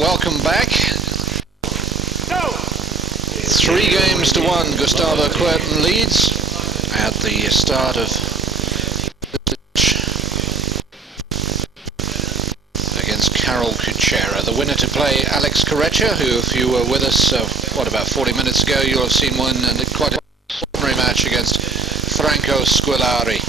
Welcome back. 3-1, Gustavo Kuerten leads at the start of against Karol Kucera. The winner to play, Alex Kucera, who, if you were with us, about 40 minutes ago, you'll have seen one and quite an extraordinary match against Franco Squillari.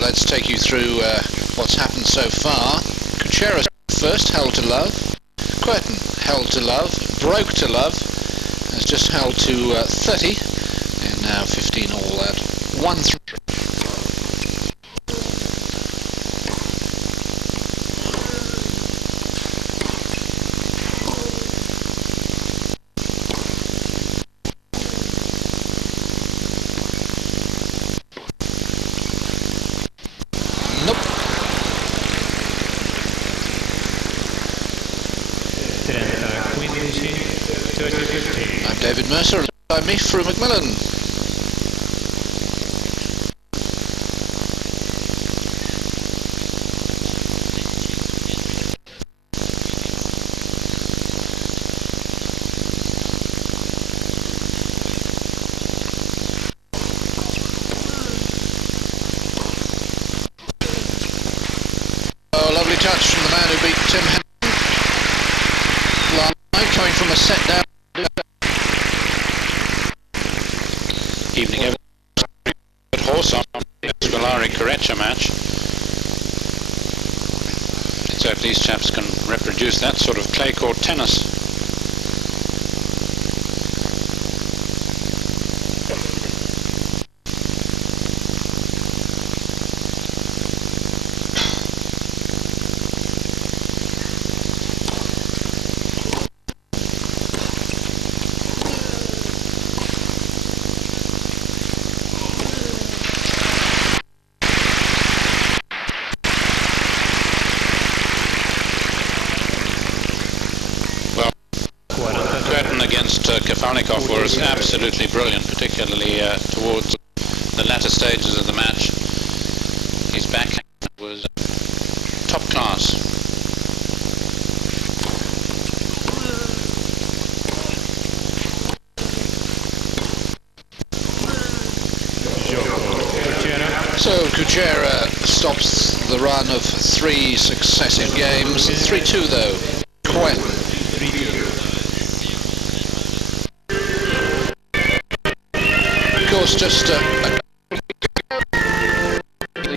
Let's take you through what's happened so far. Kucera first, held to love. Kuerten, held to love. Broke to love. Has just held to 30. And now 15 all at 1-3. I'm David Mercer, and I'm me through Macmillan. Oh, lovely touch from the man who beat Tim Henry. Coming from a set down. Evening, good horse on the Squillari-Kucera match. Let's hope these chaps can reproduce that sort of clay court tennis. Against Kafarnikov was absolutely brilliant, particularly towards the latter stages of the match. His backhand was top class. So Kucera stops the run of 3 successive games. 3-2 though. Kuerten. Just the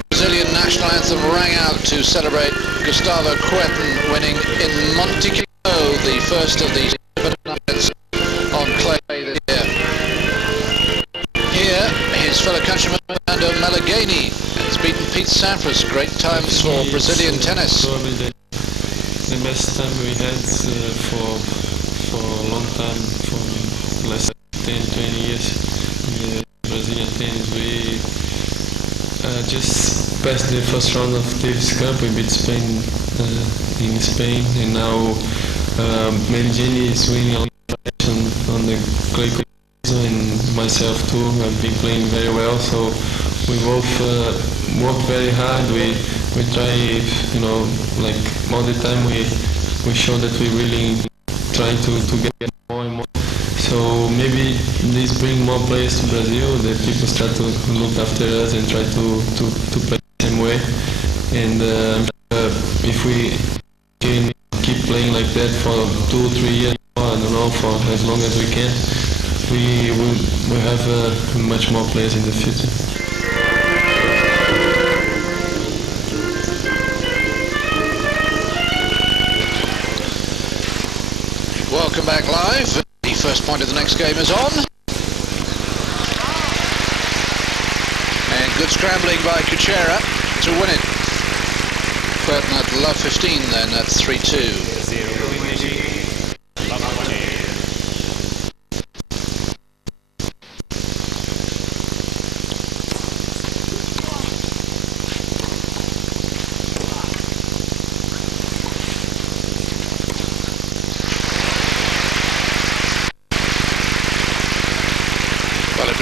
Brazilian national anthem rang out to celebrate Gustavo Kuerten winning in Monte Carlo, the first of these events on clay this year. Here, his fellow countryman Fernando Melegeni has beaten Pete Sampras. Great times for Brazilian tennis. Probably the best time we had for a long time, for less than 10-20 years. Brazilian tennis, we just passed the first round of Davis Cup. We beat Spain in Spain, and now Meligeni is winning on the clay court, and myself too. I've been playing very well, so we both work very hard. We try, like all the time. We show that we really try to get more and more. So maybe this bring more players to Brazil, that people start to look after us and try to play the same way. And if we can keep playing like that for 2-3 years, I don't know, for as long as we can, we will have much more players in the future. Welcome back live. The first point of the next game is on. And good scrambling by Kucera to win it. Kuerten at love 15 then at 3-2.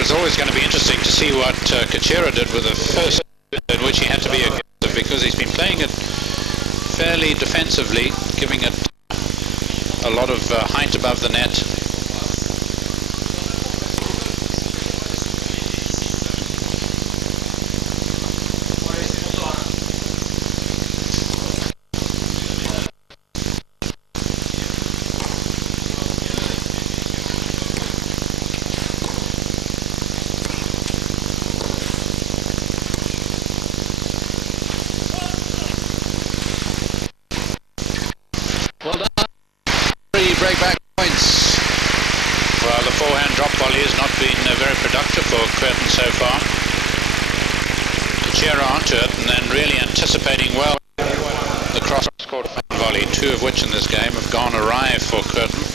was always going to be interesting to see what Kucera did with the first, in which he had to be aggressive because he's been playing it fairly defensively, giving it a lot of height above the net. Well done. 3 breakback points. Well, the forehand drop volley has not been very productive for Kuerten so far. Kucera onto it and then really anticipating well the cross-court volley, 2 of which in this game have gone awry for Kuerten.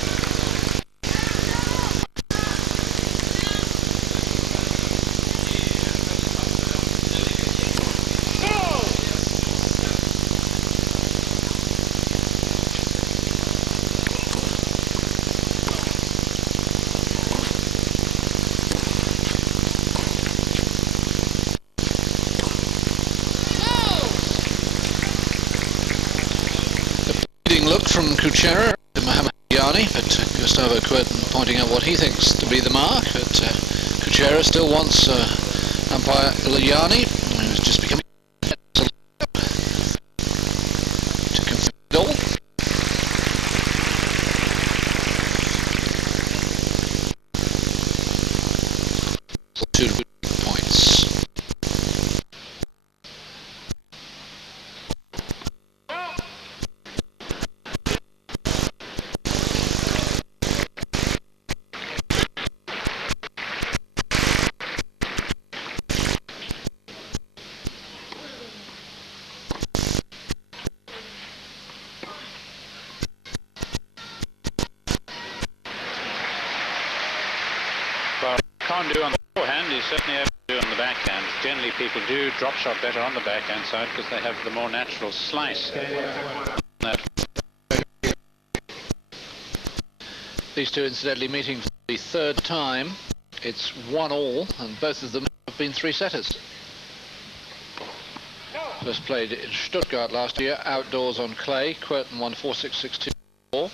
Look from Kucera to Mohamed Yani, but Gustavo Kuerten pointing out what he thinks to be the mark. But Kucera still wants umpire Yani, who's just becoming to confirm it all. Two points. Can't do on the forehand, he's certainly able to do on the backhand. Generally people do drop shot better on the backhand side because they have the more natural slice. These two incidentally meeting for the 3rd time. It's 1-1 and both of them have been 3-setters. First played in Stuttgart last year, outdoors on clay. Kuerten won 4-6, 6-2, 4.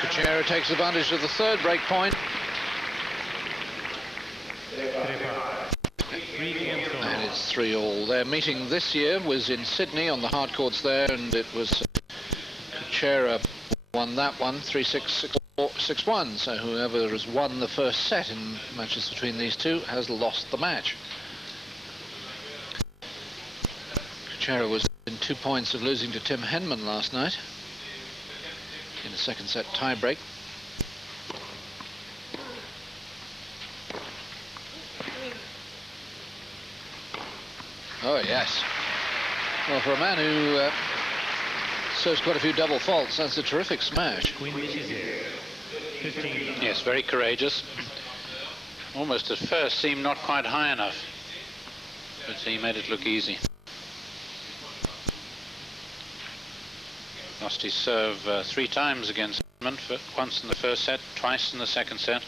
Kucera takes advantage of the 3rd break point. And it's 3-3. Their meeting this year was in Sydney on the hard courts there, and it was Kucera won that one 3-6, 6-4, 6-1. So whoever has won the first set in matches between these two has lost the match. Kucera was in 2 points of losing to Tim Henman last night in a 2nd set tie-break. Oh yes. Well, for a man who serves quite a few double faults, that's a terrific smash. Yes, very courageous. Almost at first seemed not quite high enough, but he made it look easy. Lost his serve 3 times against Edmund, once in the first set, twice in the 2nd set.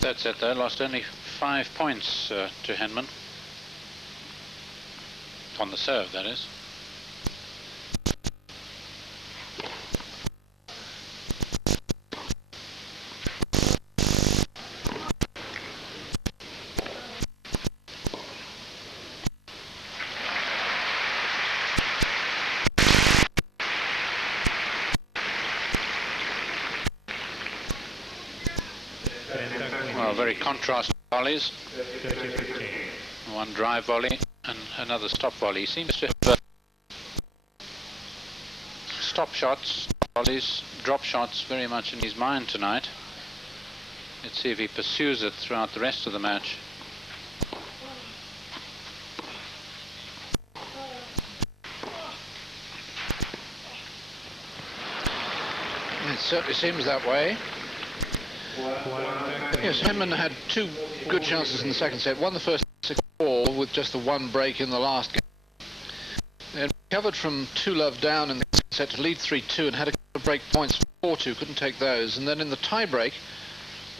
Third set though, lost only 5 points to Henman. On the serve, that is. Well, very contrasting volleys. One drive volley and another stop volley. Seems to have stop shots, volleys, drop shots very much in his mind tonight. Let's see if he pursues it throughout the rest of the match. It certainly seems that way. Yes, Henman had two good chances in the second set. Won the first 6-4 with just the one break in the last game. Then recovered from 2-love down in the second set to lead 3-2 and had a couple of break points 4-2, couldn't take those. And then in the tie-break,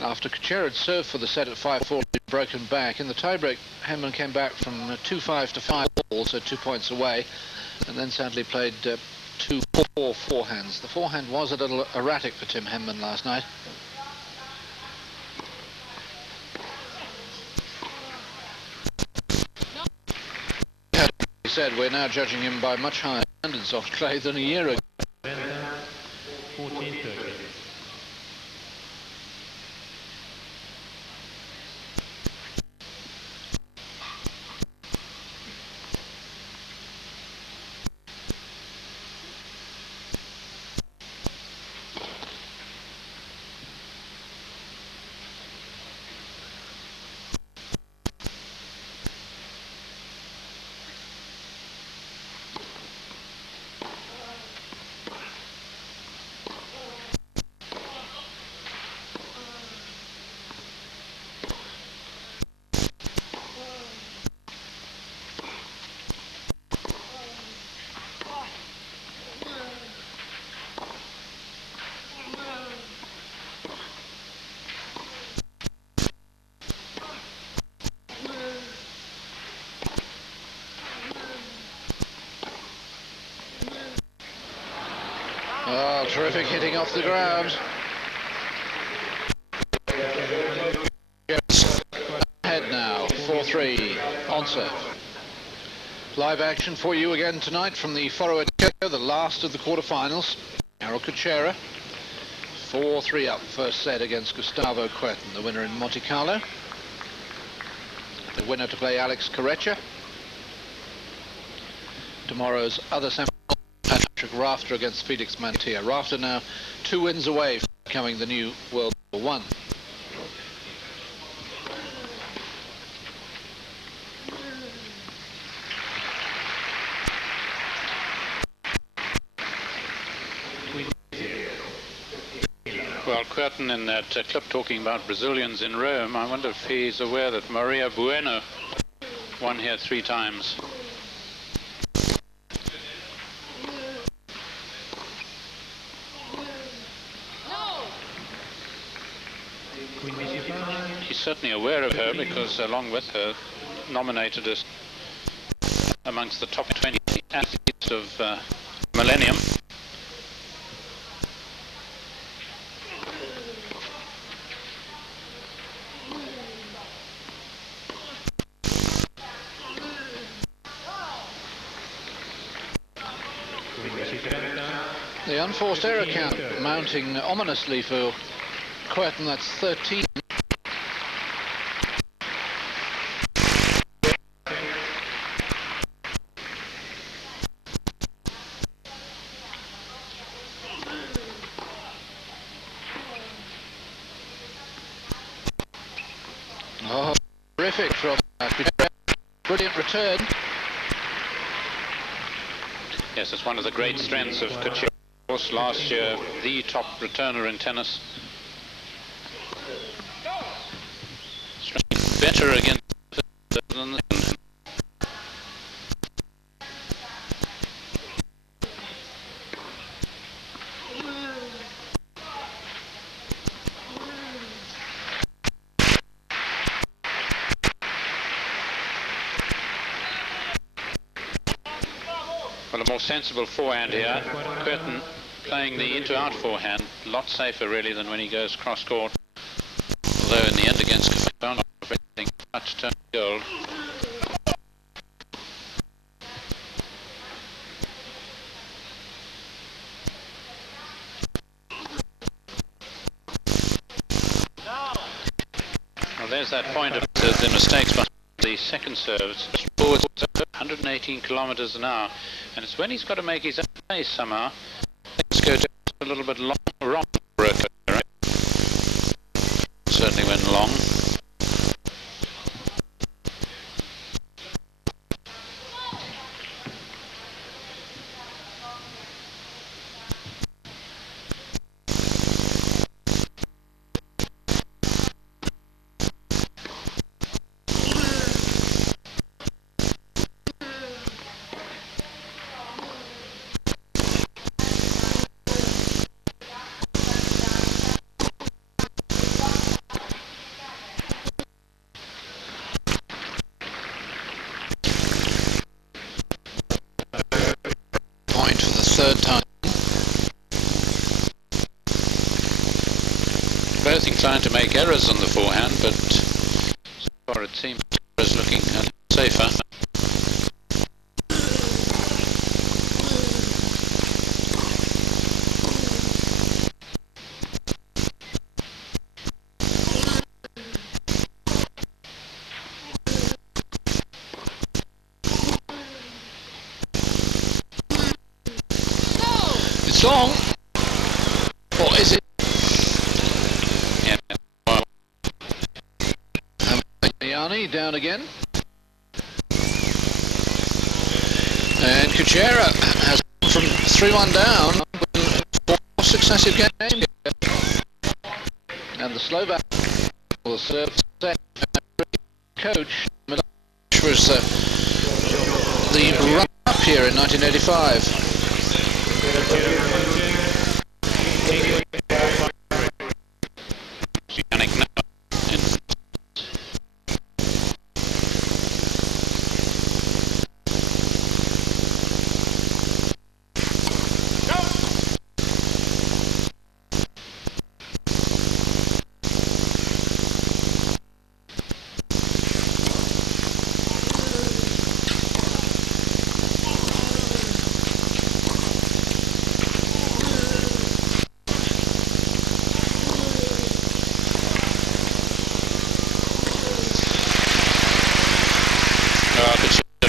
after Kucera had served for the set at 5-4, he'd broken back. In the tie-break, Henman came back from 2-5 to 5-all, so 2 points away, and then sadly played 2-4 forehands. The forehand was a little erratic for Tim Henman last night. He said we're now judging him by much higher standards off clay than a year ago. 14-30. Oh, terrific hitting off the ground. Ahead now, 4-3 on serve. Live action for you again tonight from the Foro Etcheco, the last of the quarterfinals. Kucera, 4-3 up first set against Gustavo Kuerten, the winner in Monte Carlo. The winner to play Alex Kucera. Tomorrow's other semi. Rafter against Felix Mantia. Rafter now 2 wins away from becoming the new world number 1. Well, Kuerten in that clip talking about Brazilians in Rome, I wonder if he's aware that Maria Bueno won here 3 times. He's certainly aware of her because along with her nominated as amongst the top 20 athletes of millennium. The unforced error count mounting ominously for Kuerten, that's 13. Oh, terrific from brilliant return. Yes, it's one of the great strengths of Kucera. Of course, last year, the top returner in tennis. Better against than the well, a more sensible forehand here. Kuerten playing the into-out forehand, a lot safer really than when he goes cross-court. Although in the end against Kucera, everything much turned gold. Well, there's that point of the mistakes by the the second serve. It's forward 118 kilometers an hour, and it's when he's got to make his own pace somehow. Things go a little bit wrong for Kucera. Certainly went long. Third time. Both inclined to make errors on the forehand, but so far it seems is looking safer. Long, or is it? Yeah. Yanni down again, and Kucera has from 3-1 down, 4 successive games, and the Slovak will serve set. Coach was the run-up here in 1985.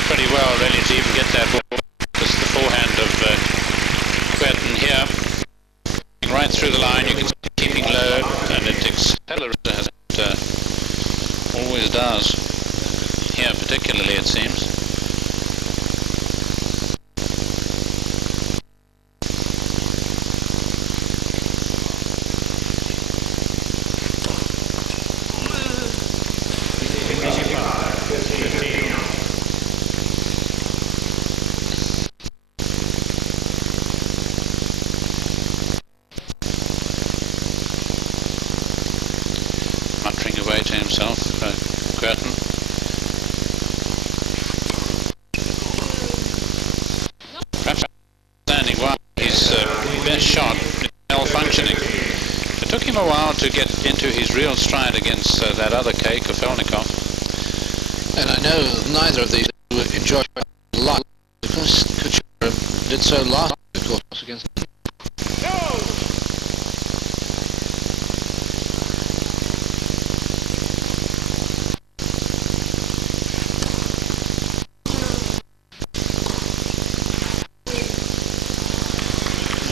Pretty well, really, to even get that ball. Just the forehand of Kuerten here, right through the line. You can see it keeping low, and it accelerates as it always does. Here, particularly, it seems. Muttering away to himself, Kuerten. Perhaps standing while his best shot is malfunctioning. It took him a while to get into his real stride against that other cake, Kafelnikov. And I know neither of these enjoy a lot because Kucera did so last, of course, against.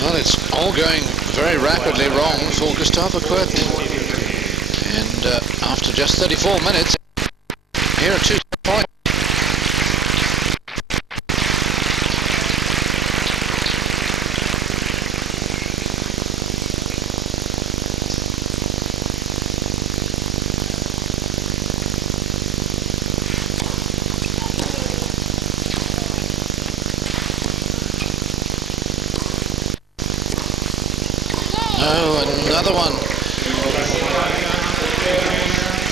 Well, it's all going very rapidly wrong for Gustavo Kuerten. And after just 34 minutes, here are 2 points. Oh, another one.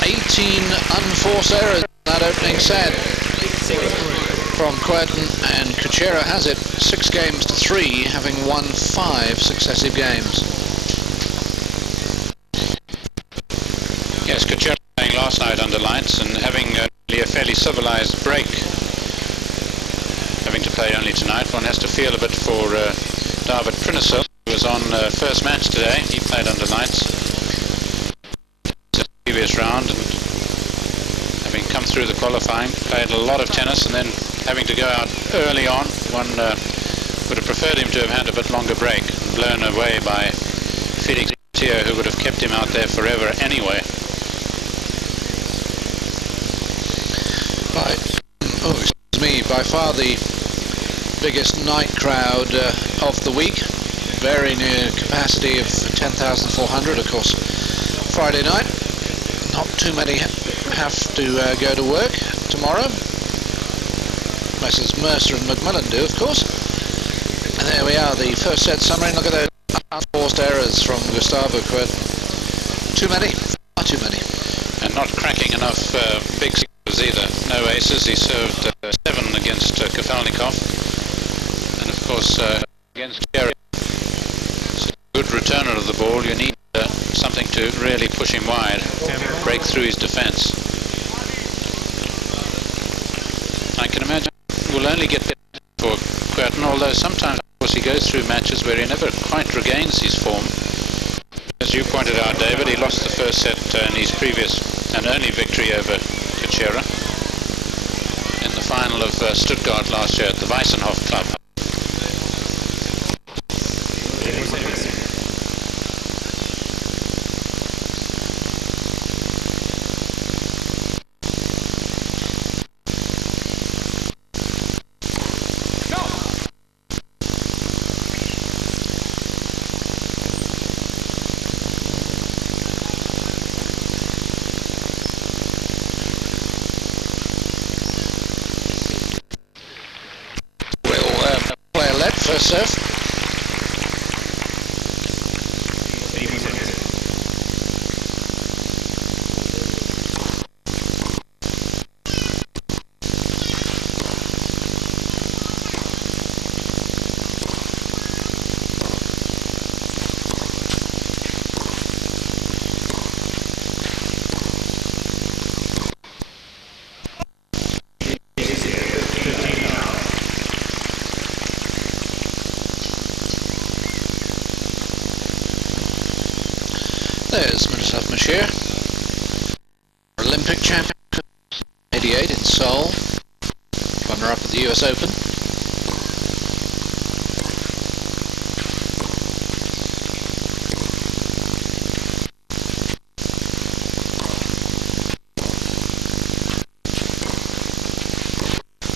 18 unforced errors in that opening set from Kuerten, and Kucera has it 6 games to 3, having won 5 successive games. Yes, Kucera playing last night under lights and having a fairly civilized break. Having to play only tonight, one has to feel a bit for David Prinisel, who was on first match today. He played under lights in the previous round, and having come through the qualifying, played a lot of tennis, and then having to go out early on. One would have preferred him to have had a bit longer break, blown away by Felix Tio, who would have kept him out there forever anyway. Oh, excuse me, by far the biggest night crowd of the week, very near capacity of 10,400, of course. Friday night, not too many have to go to work tomorrow. Messrs Mercer and Macmillan do, of course. And there we are, the first set summary. Look at those unforced errors from Gustavo Kuerten. Too many, far too many. And not cracking enough big sixes either. No aces. He served 7 against Kafelnikov. And of course, against Kucera, it's a good returner of the ball. You need something to really push him wide, break through his defense. I can imagine we'll only get better for Kuerten, although sometimes, of course, he goes through matches where he never quite regains his form. As you pointed out, David, he lost the first set in his previous and only victory over Kucera in the final of Stuttgart last year at the Weissenhof Club. First serve. There's Miroslav Mashir, Olympic champion, 88 in Seoul, runner-up at the US Open.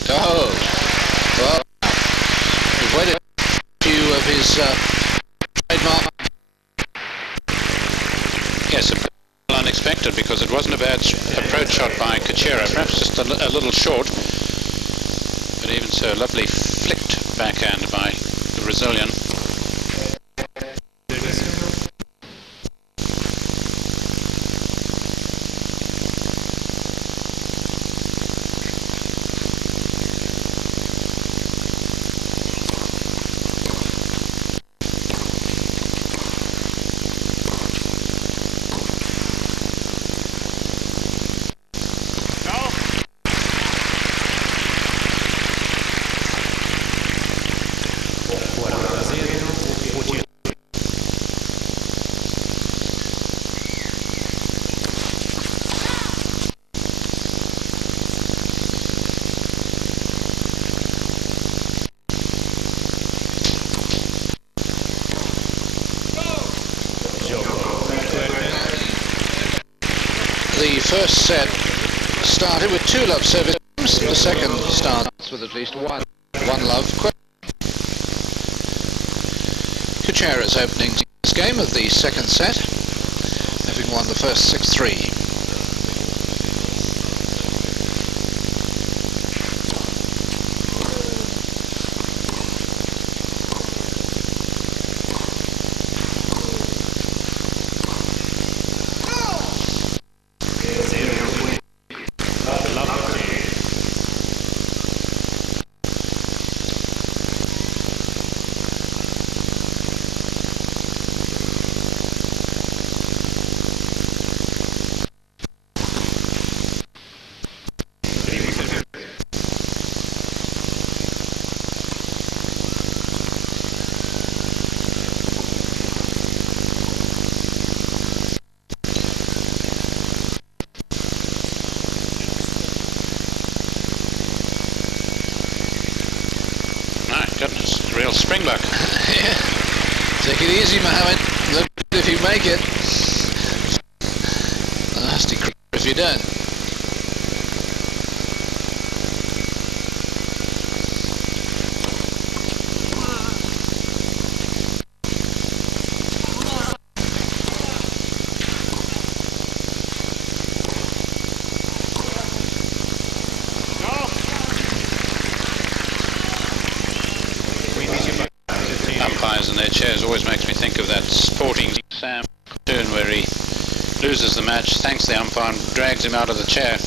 Oh, well, we've waited a few of his trademark. Yes, a bit unexpected, because it wasn't a bad approach shot by Kucera, perhaps just a little short, but even so, lovely flicked backhand by the Brazilian. The first set started with 2 love service. The second starts with at least one love. Kucera's opening this game of the second set, having won the first 6-3. Real springbuck. Yeah. Take it easy, Mohammed. Look if you make it. Nasty crap if you don't. Umpires in their chairs always makes me think of that Sporting Sam cartoon where he loses the match, thanks the umpire and drags him out of the chair.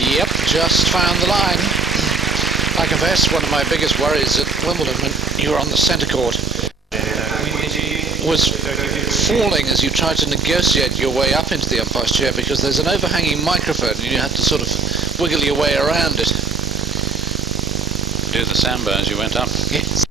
Yep, just found the line. I confess, one of my biggest worries at Wimbledon when you were on the centre court was falling as you tried to negotiate your way up into the umpire's chair, because there's an overhanging microphone and you have to sort of wiggle your way around it. Do the samba as you went up. Yes.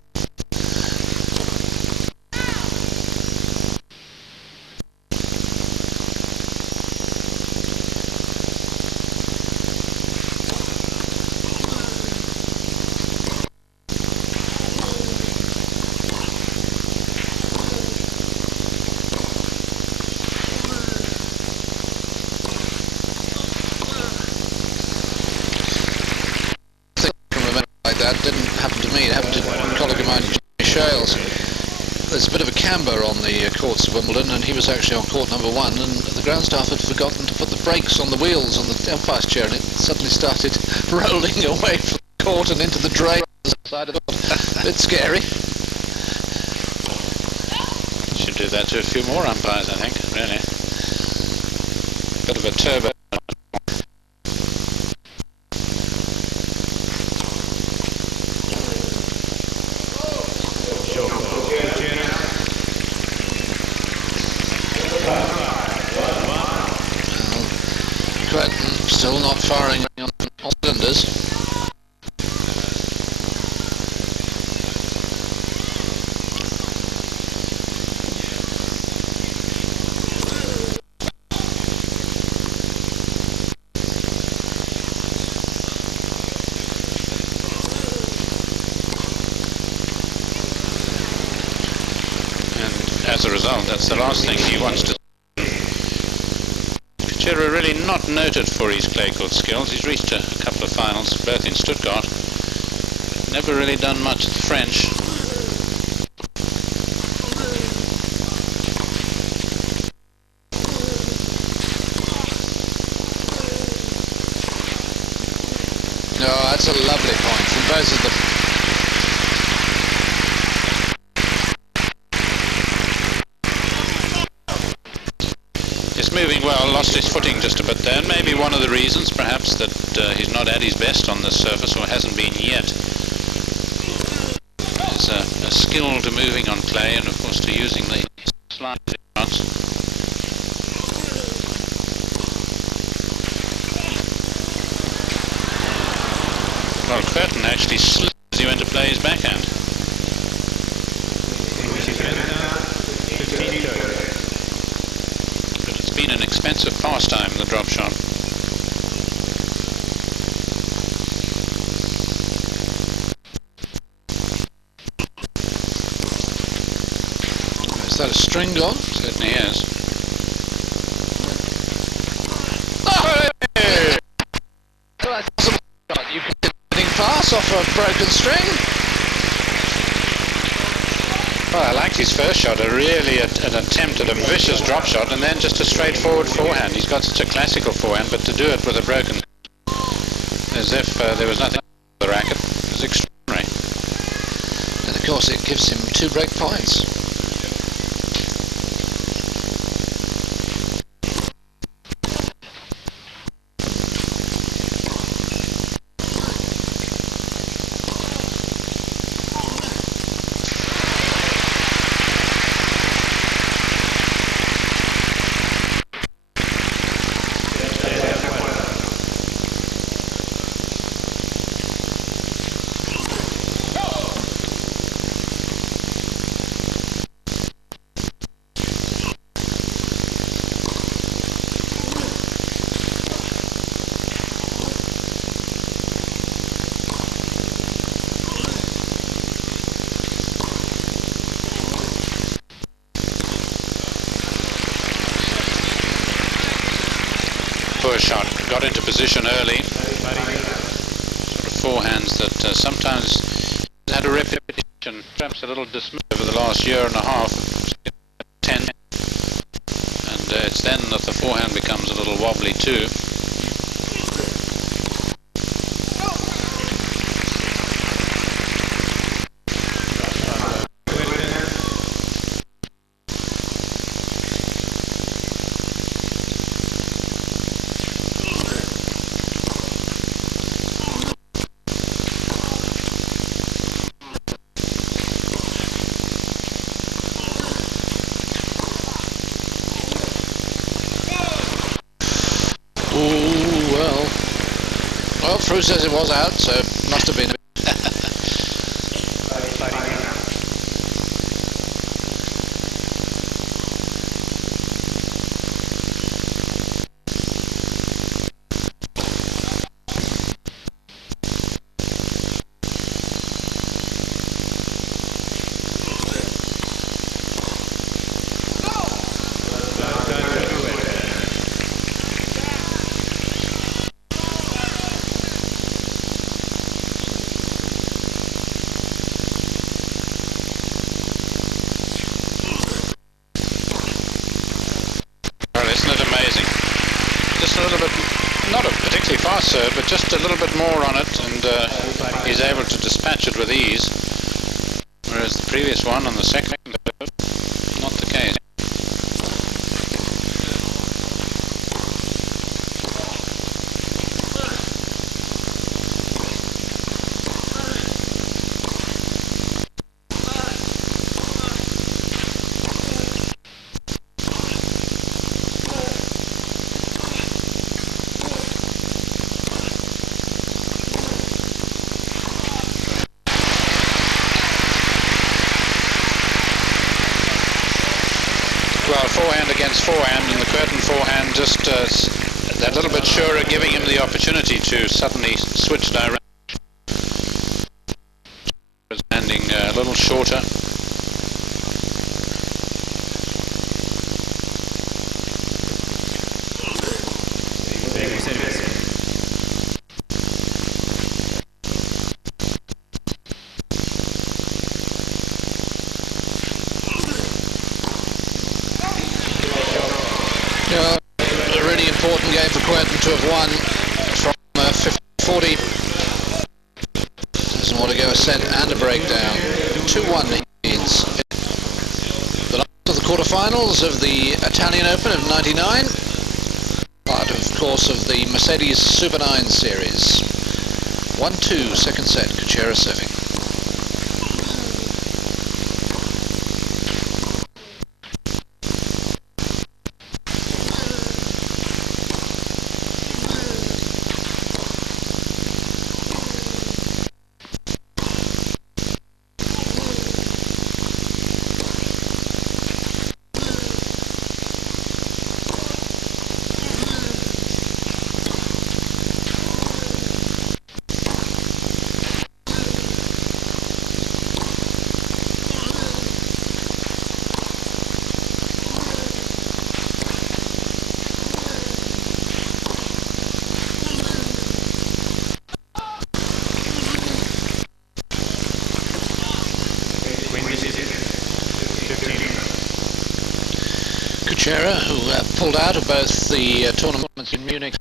That didn't happen to me, it happened to a colleague of mine, Jimmy Shales. There's a bit of a camber on the courts of Wimbledon, and he was actually on court number 1, and the ground staff had forgotten to put the brakes on the wheels on the umpire's chair, and it suddenly started rolling away from the court and into the drain on the side of the court. A bit scary. Should do that to a few more umpires, I think, really. Bit of a turbo. Kuerten still not firing on all cylinders. And as a result, that's the last thing he wants to. Kucera really not noted for his clay court skills. He's reached a couple of finals, both in Stuttgart. Never really done much at the French. No, that's a lovely point from both of them. Moving well, lost his footing just a bit there, and maybe one of the reasons perhaps that he's not at his best on this surface, or hasn't been yet. There's a skill to moving on clay, and of course to using the slide shots. Well, Kuerten actually slipped as he went to play his backhand. Been an expensive pastime, the drop shot. Is that a string gone? Certainly is. Oh! Well, that's awesome. You can get a winning pass off a broken string. Well, I liked his first shot, really an attempt at a vicious drop shot, and then just a straightforward forehand. He's got such a classical forehand, but to do it with a broken, as if there was nothing on the racket, was extraordinary. And of course it gives him 2 break points. power shot. Got into position early. Sort of forehands that sometimes had a reputation, perhaps a little dismissed over the last year and a half, 10. And it's then that the forehand becomes a little wobbly too. Well, Fru says it was out, so must have been. Isn't it amazing? Just a little bit, not a particularly fast serve, but just a little bit more on it, and he's able to dispatch it with ease. Whereas the previous one on the second serve, not the case. Well, forehand against forehand, and the Kuerten forehand just that little bit surer, giving him the opportunity to suddenly switch direction. Landing a little shorter. A really important game for Kuerten to have won from 50-40. Doesn't want to go a set and a breakdown. 2-1 leads. The last of the quarterfinals of the Italian Open of '99. Part, of course, of the Mercedes Super 9 series. 1-2, second set, Kucera serving. Kucera, who pulled out of both the tournaments in Munich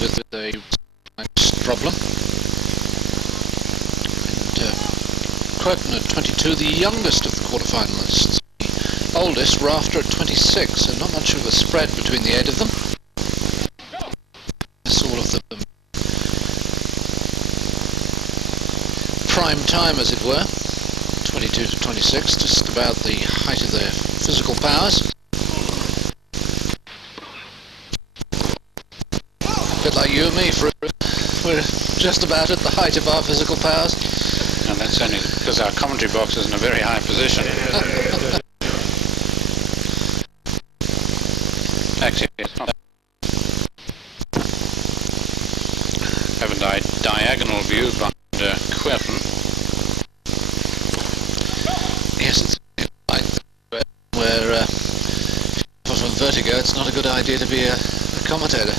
with a problem. And Kuerten at 22, the youngest of the quarterfinalists. The oldest, Rafter at 26, so not much of a spread between the 8 of them. That's all of them. Prime time, as it were. 22 to 26, just about the height of their physical powers. A bit like you and me, we're just about at the height of our physical powers. And that's only because our commentary box is in a very high position. Actually, it's not. Have a diagonal view behind Kuerten. Yes, it's like where from vertigo, it's not a good idea to be a commentator.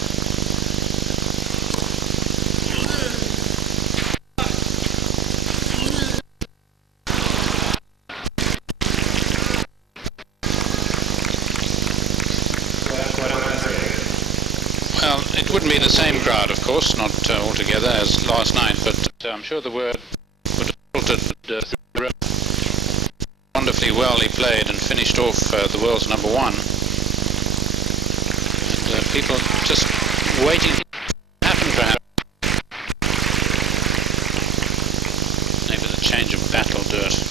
It wouldn't be the same crowd, of course, not altogether as last night, but I'm sure the word would have filtered through Roma. Wonderfully well he played and finished off the world's number one. And people just waiting for it to happen, perhaps. Maybe the change of bat will do it.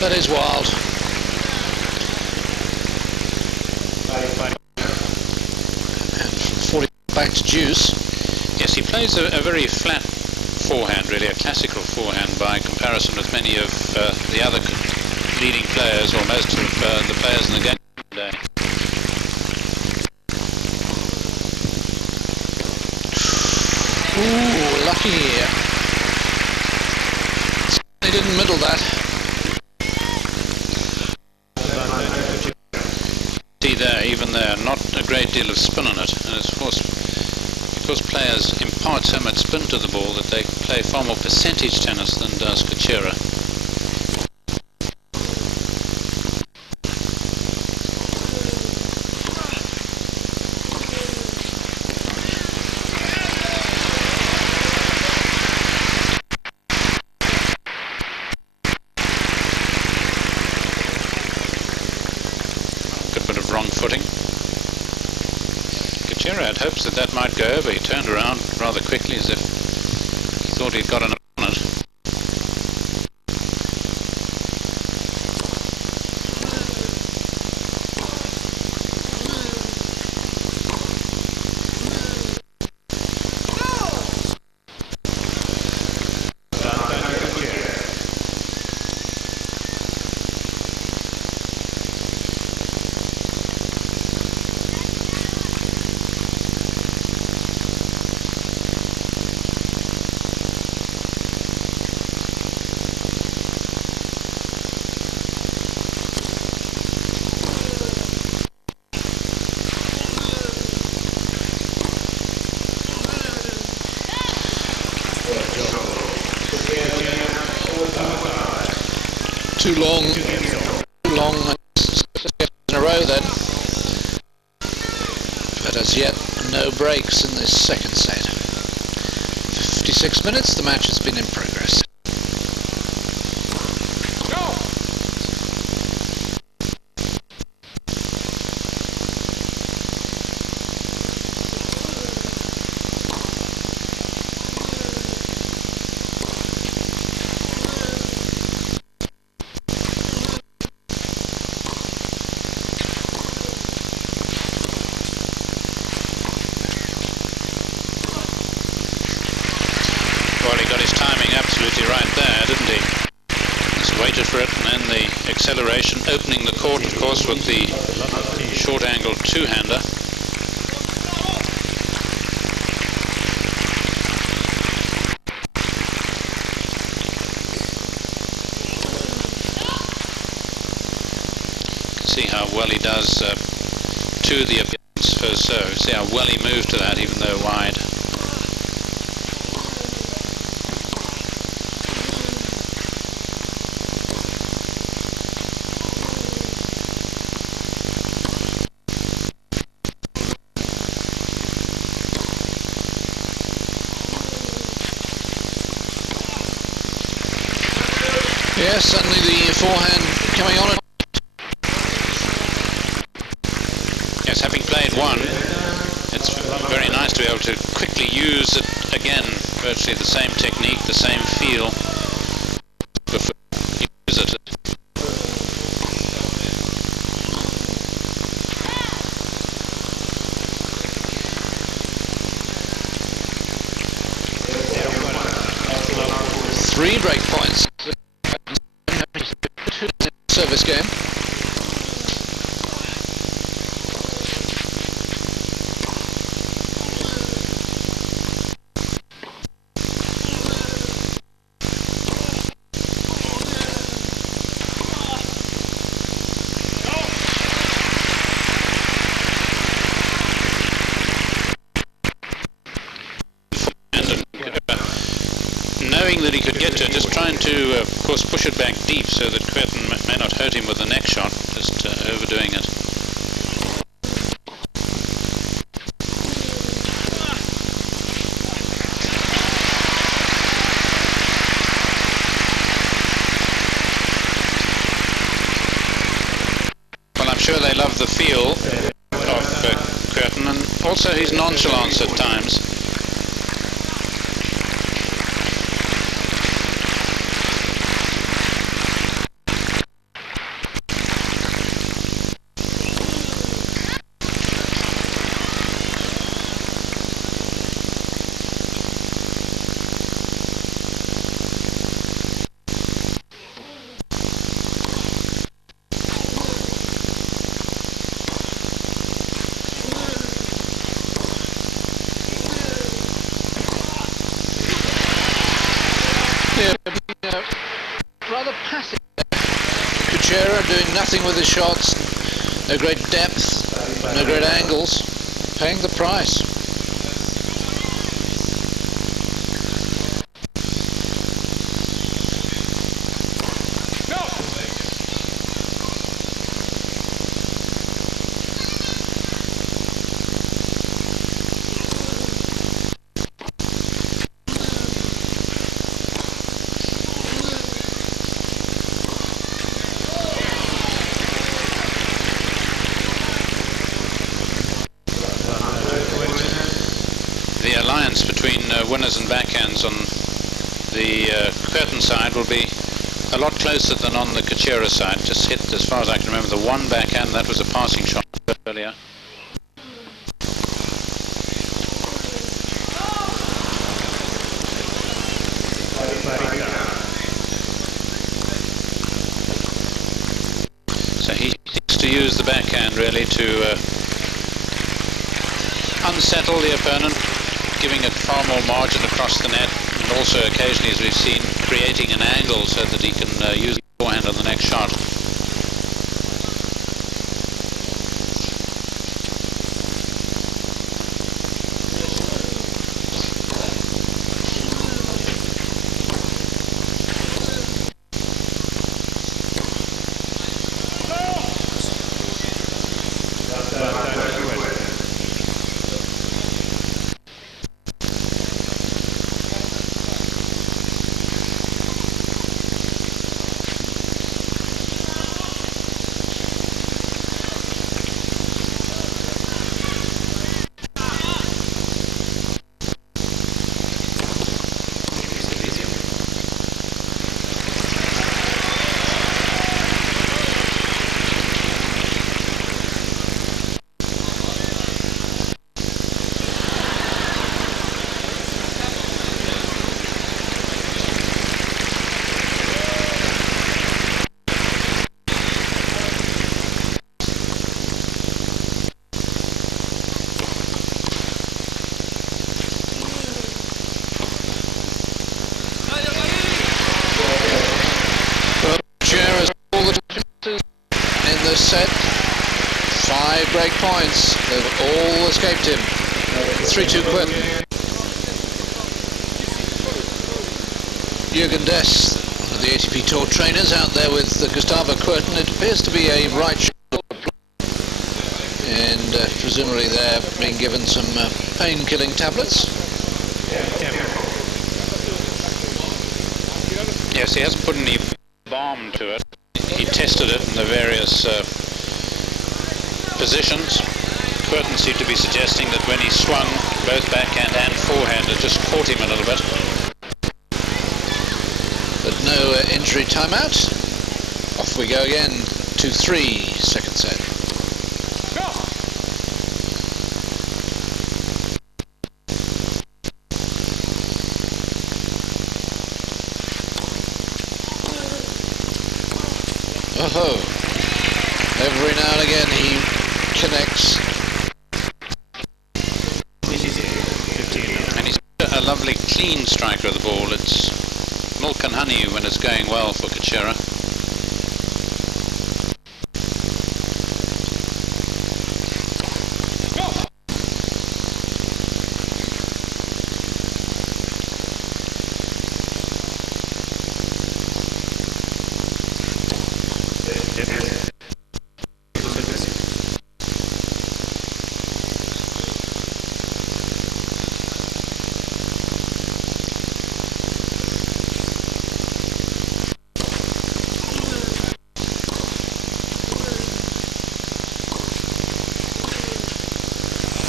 That is wild. And from 40 back to Juice. Yes, he plays a very flat forehand, really, a classical forehand by comparison with many of the other leading players, or most of the players in the game today. Ooh, lucky. They didn't middle that. See there, even there, not a great deal of spin on it, and it's of course because players impart so much spin to the ball that they play far more percentage tennis than does Kucera. Good bit of wrong footing. Kucera had hopes that that might go over. He turned around rather quickly as if he thought he'd got an on it. Too long in a row then. But as yet, no breaks in this second set. 56 minutes, the match has been in progress. Well, he got his timing absolutely right there, didn't he? Just waited for it, and then the acceleration, opening the court, of course, with the short-angle two-hander. See how well he does to the opponent's first serve. See how well he moved to that, even though wide. Yes, suddenly the forehand coming on it. Yes, having played one, it's very nice to be able to quickly use it again. Virtually the same technique, the same feel. 3 break points. Service game. Knowing that he could get to it, just trying to, of course, push it back deep so that Kuerten may not hurt him with the next shot, just overdoing it. Well, I'm sure they love the feel of Kuerten, and also his nonchalance at times. Rather passive. Kucera doing nothing with his shots, no great depth, no great angles, paying the price. The alliance between winners and backhands on the Kuerten side will be a lot closer than on the Kucera side. Just hit, as far as I can remember, the one backhand. That was a passing shot earlier. So he needs to use the backhand really to unsettle the opponent, giving it far more margin across the net, and also occasionally, as we've seen, creating an angle so that he can use the forehand on the next shot. In this set, 5 break points. They've all escaped him. 3-2 Kuerten. Jürgen Dess, one of the ATP Tour trainers, out there with Gustavo Kuerten. It appears to be a right shoulder, and presumably they're being given some pain-killing tablets. Yes, he hasn't put any balm to it. He tested it in the various positions. Kuerten seemed to be suggesting that when he swung, both backhand and forehand, it just caught him a little bit. But no injury timeout. Off we go again. 2-3, second set. Oh, every now and again he connects. And he's a lovely clean striker of the ball. It's milk and honey when it's going well for Kucera.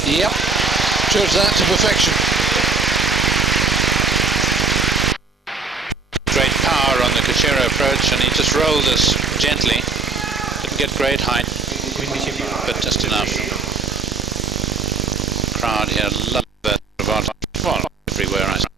Yep, judge that to perfection. Great power on the Kucera approach, and he just rolled this gently. Didn't get great height, but just enough. Crowd here love that advantage. Well, everywhere, I suppose.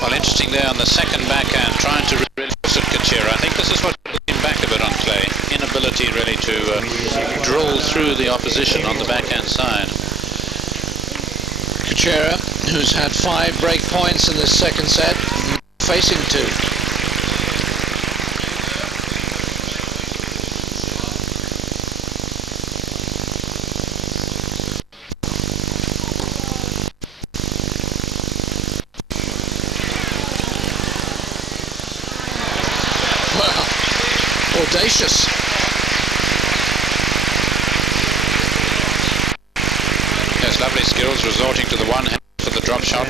Well, interesting there on the second backhand, trying to really force at Kucera. I think this is what put him back a bit on clay. Inability really to drill through the opposition on the backhand side. Kucera, who's had 5 break points in this second set, facing 2. Audacious. Yes, lovely skills, resorting to the one hand for the drop shot.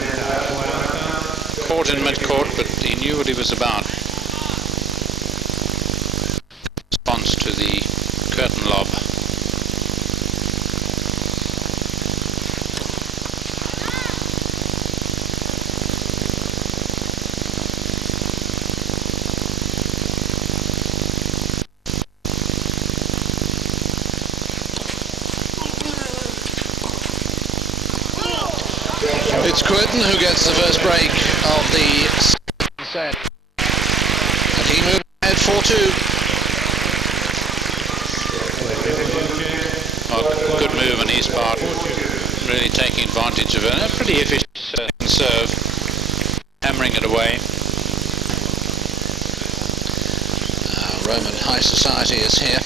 Caught in mid-court, but he knew what he was about. Response to the Kuerten lob. It's Kuerten who gets the first break of the second set. And he moved ahead 4-2. Oh, good move on his part. Really taking advantage of it. A pretty efficient serve. Hammering it away. Roman high society is here.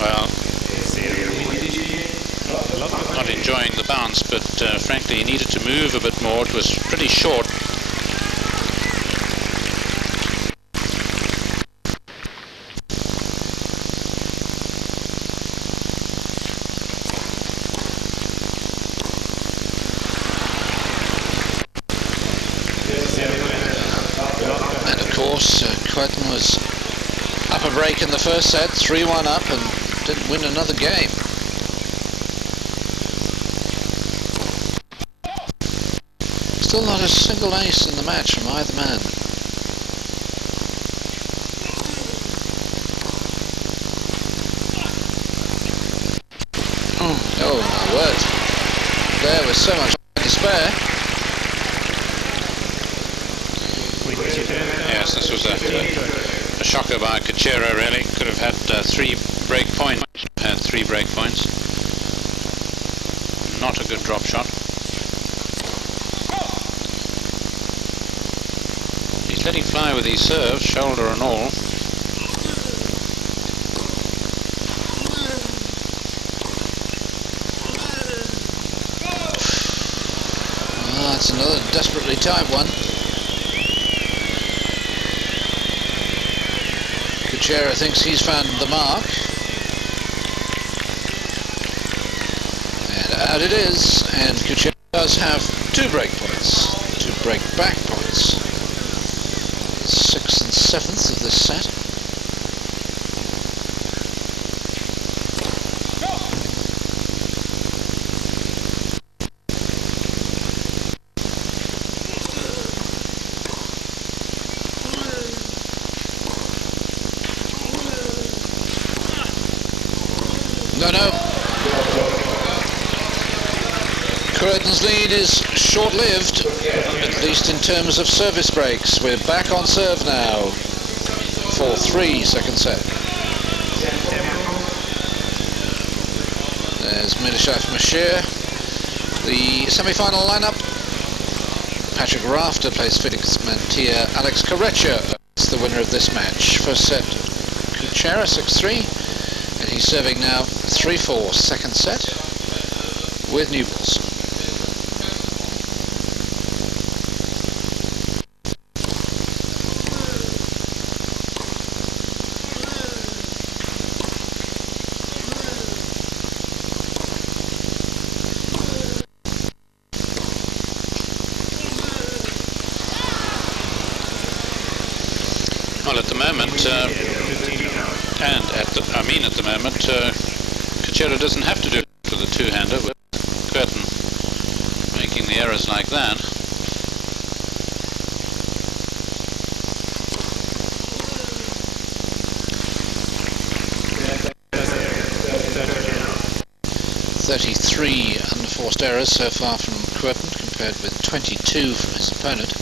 Well, not enjoying the bounce, but frankly he needed to move a bit more. It was pretty short. And of course, Kuerten was up a break in the first set, 3-1 up, and didn't win another game. Still not a single ace in the match from either man. Oh my word. There was so much to spare. Yes, this was a shocker by Kucera, really. Could have had 3 break points. Had 3 break points. Not a good drop shot. steady fly with these serves, shoulder and all. That's another desperately tight one. Kucera thinks he's found the mark. And out it is, and Kucera does have 2 break points, 2 break back points. 6th and 7th of this set. No. Kuerten's lead is short-lived, at least in terms of service breaks. We're back on serve now. 4-3, second set. There's Miloslav Mashir. The semi-final lineup. Patrick Rafter plays Felix Mantia. Alex Kucera is the winner of this match. First set, Kucera 6-3. And he's serving now 3-4, second set, with new balls. Well, at the moment, at the moment, Kucera doesn't have to do it with a two-hander with Kuerten making the errors like that. .33 unforced errors so far from Kuerten, compared with 22 from his opponent.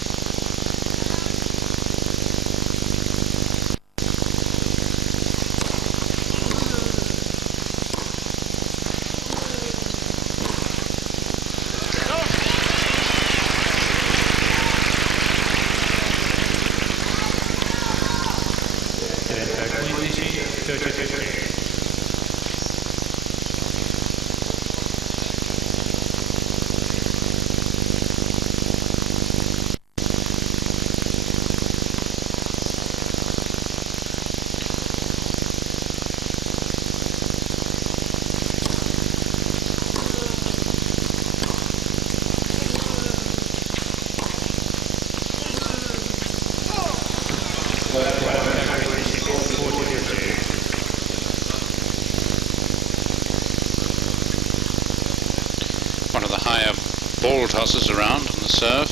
One of the higher ball tosses around on the serve.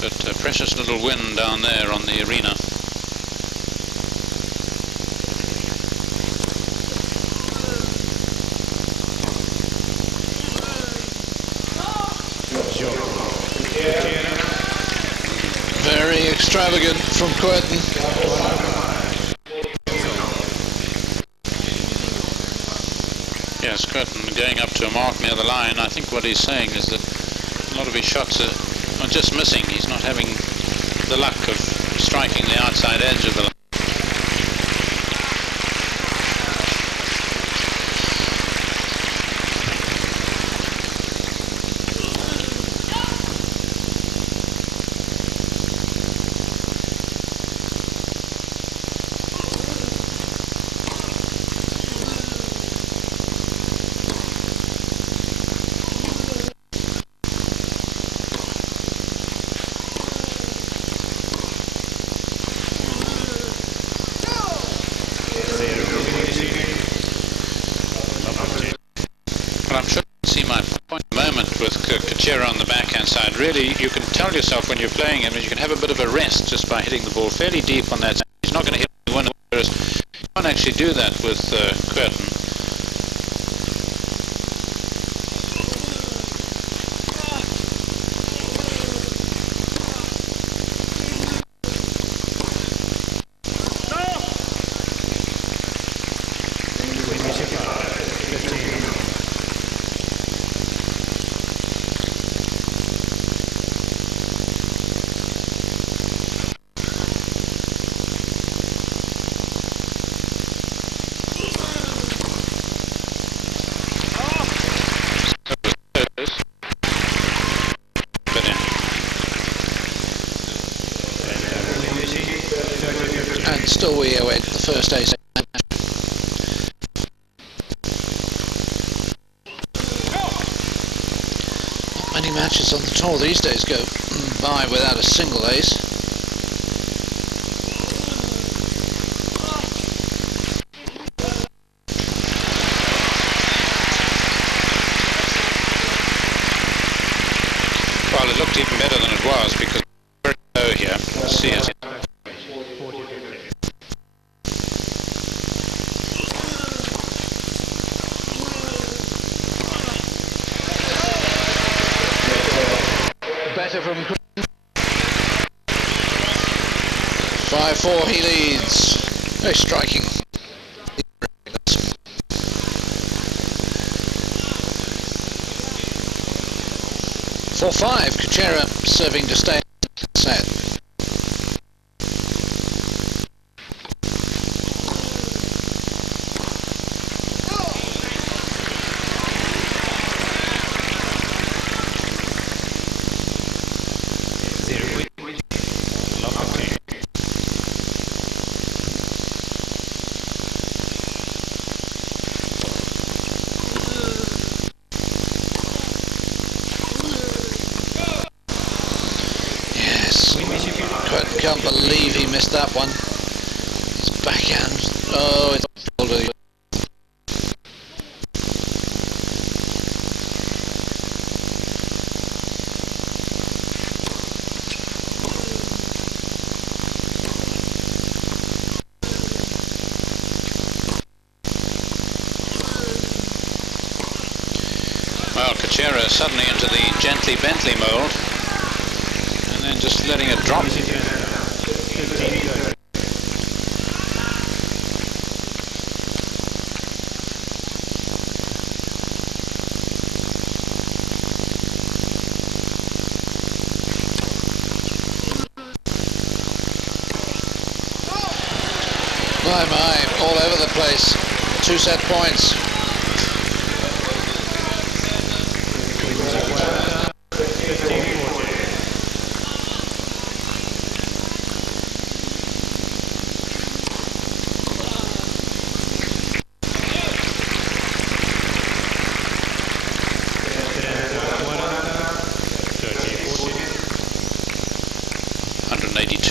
But a precious little wind down there on the arena. Very extravagant from Kuerten. Yes, Kuerten going up to a mark near the line. I think what he's saying is that a lot of his shots are just missing. He's not having the luck of striking the outside edge of the line. Well, I'm sure you can see my point at the moment with Kucera on the backhand side. Really, you can tell yourself when you're playing him that you can have a bit of a rest just by hitting the ball fairly deep on that side. He's not going to hit the winner, whereas you can't actually do that with Kuerten. and still we await the first ace match. Not many matches on the tour these days go by without a single ace. Well, it looked even better than it was because we're low here. Let's see it. Better from 5-4 he leads. Very striking. 4-5, Kucera serving to stay set. Kuerten can't believe he missed that one. His backhand. Oh, it's shoulder. Well, Kucera suddenly into the gently Bentley mould. And then just letting it drop. My, all over the place. 2 set points.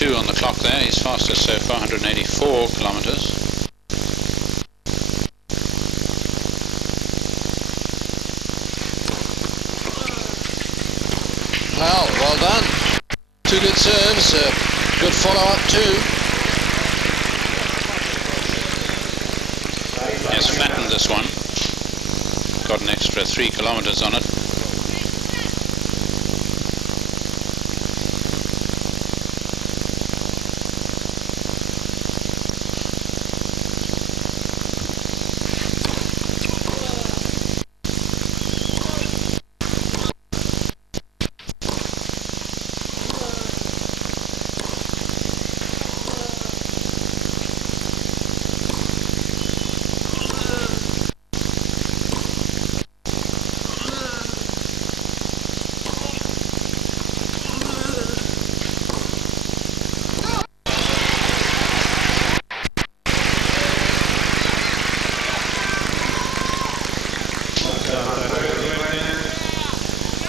On the clock there, he's fastest so far, 184 kilometers. Well done. 2 good serves, good follow-up too. Yes, flattened this one. Got an extra 3 kilometers on it.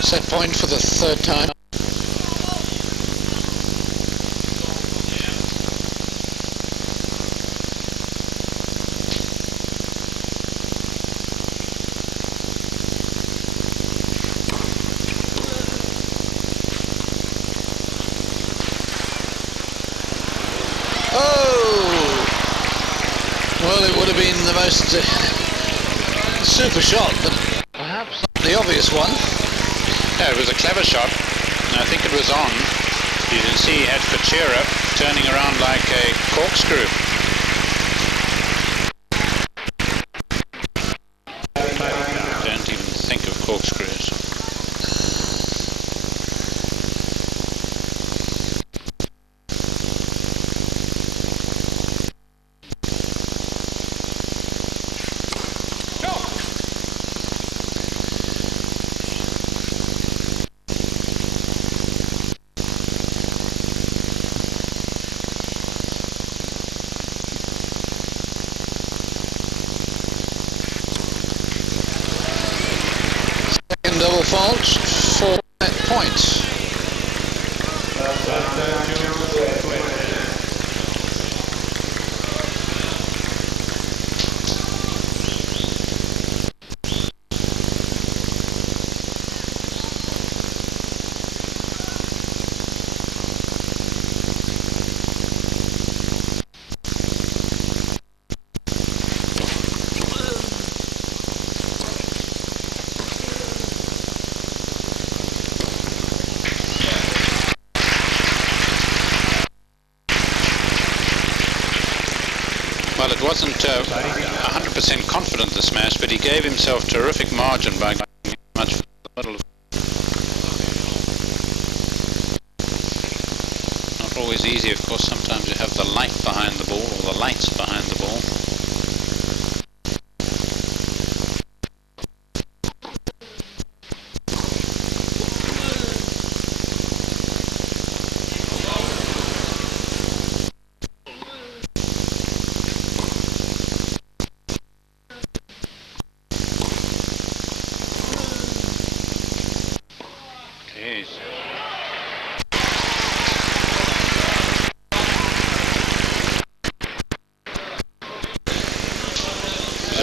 Set point for the 3rd time. Oh! Well, it would have been the most super shot, but perhaps not the obvious one. Yeah, it was a clever shot, and I think it was on. You can see he had Kucera turning around like a corkscrew. Don't even think of corkscrews. Well, it wasn't 100% confident, the smash, but he gave himself terrific margin by going much further the middle of. Not always easy, of course. Sometimes you have the light behind the ball, or the lights behind the ball.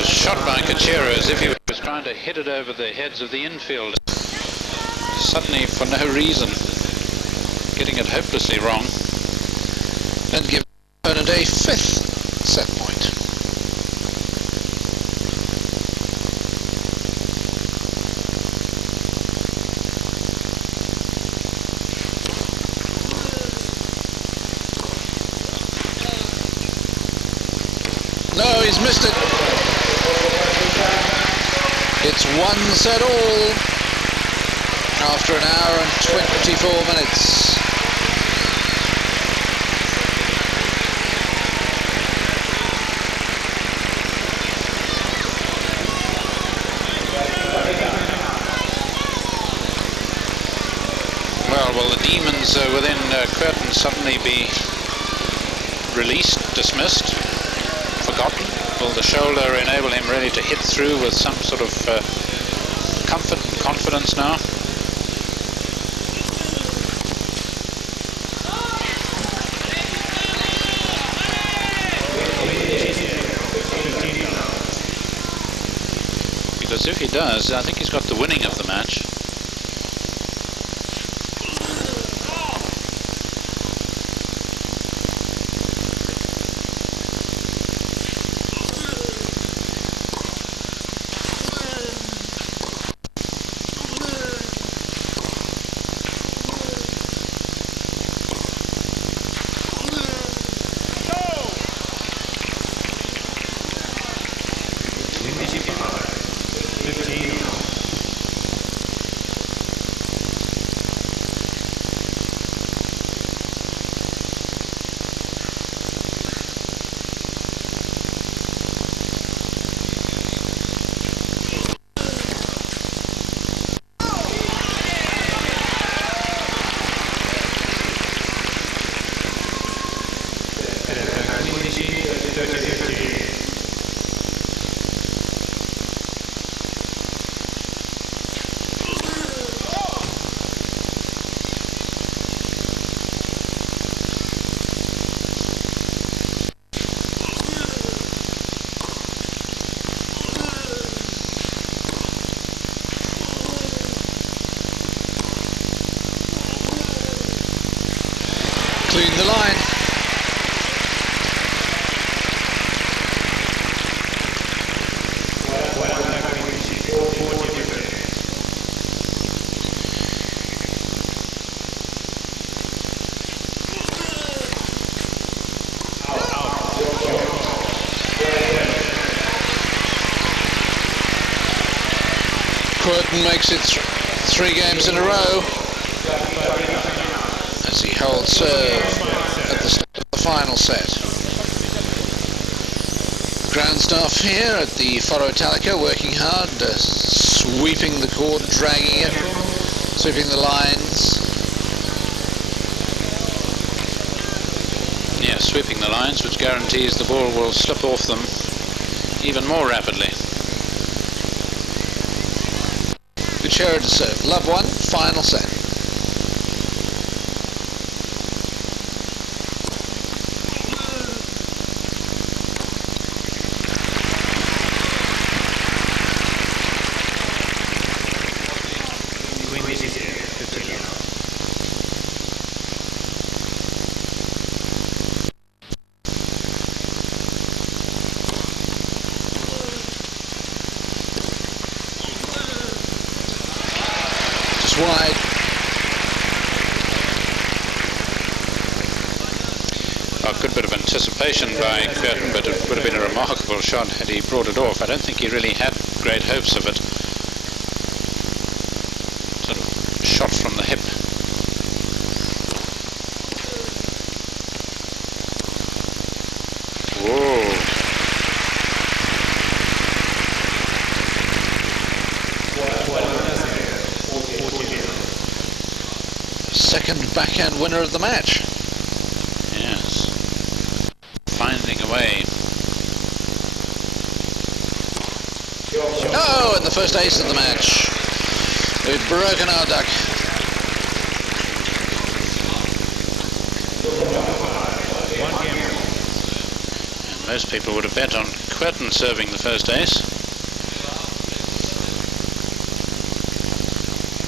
Shot by Kucera as if he was trying to hit it over the heads of the infield. Suddenly, for no reason, getting it hopelessly wrong. And give opponent a 5th set point. No, he's missed it. It's 1 set all after an hour and 24 minutes. Will the demons within Kuerten suddenly be released, dismissed, forgotten? Will the shoulder enable him really to hit through with some sort of comfort and confidence now? Because if he does, I think he's got the winning of the match. Clean the line. Kuerten makes it 3 games in a row as he holds serve at the start of the final set. Ground staff here at the Foro Italica working hard, sweeping the court, dragging it, sweeping the lines. Yeah, sweeping the lines, which guarantees the ball will slip off them even more rapidly. Kucera to serve. Love 1, final set. Wide. got a good bit of anticipation by Kuerten, but it would have been a remarkable shot had he brought it off. I don't think he really had great hopes of it. Sort of shot from the hip. Whoa. Second backhand winner of the match. Yes. Finding a way. Oh, and the first ace of the match. We've broken our duck. And most people would have bet on Kuerten serving the first ace.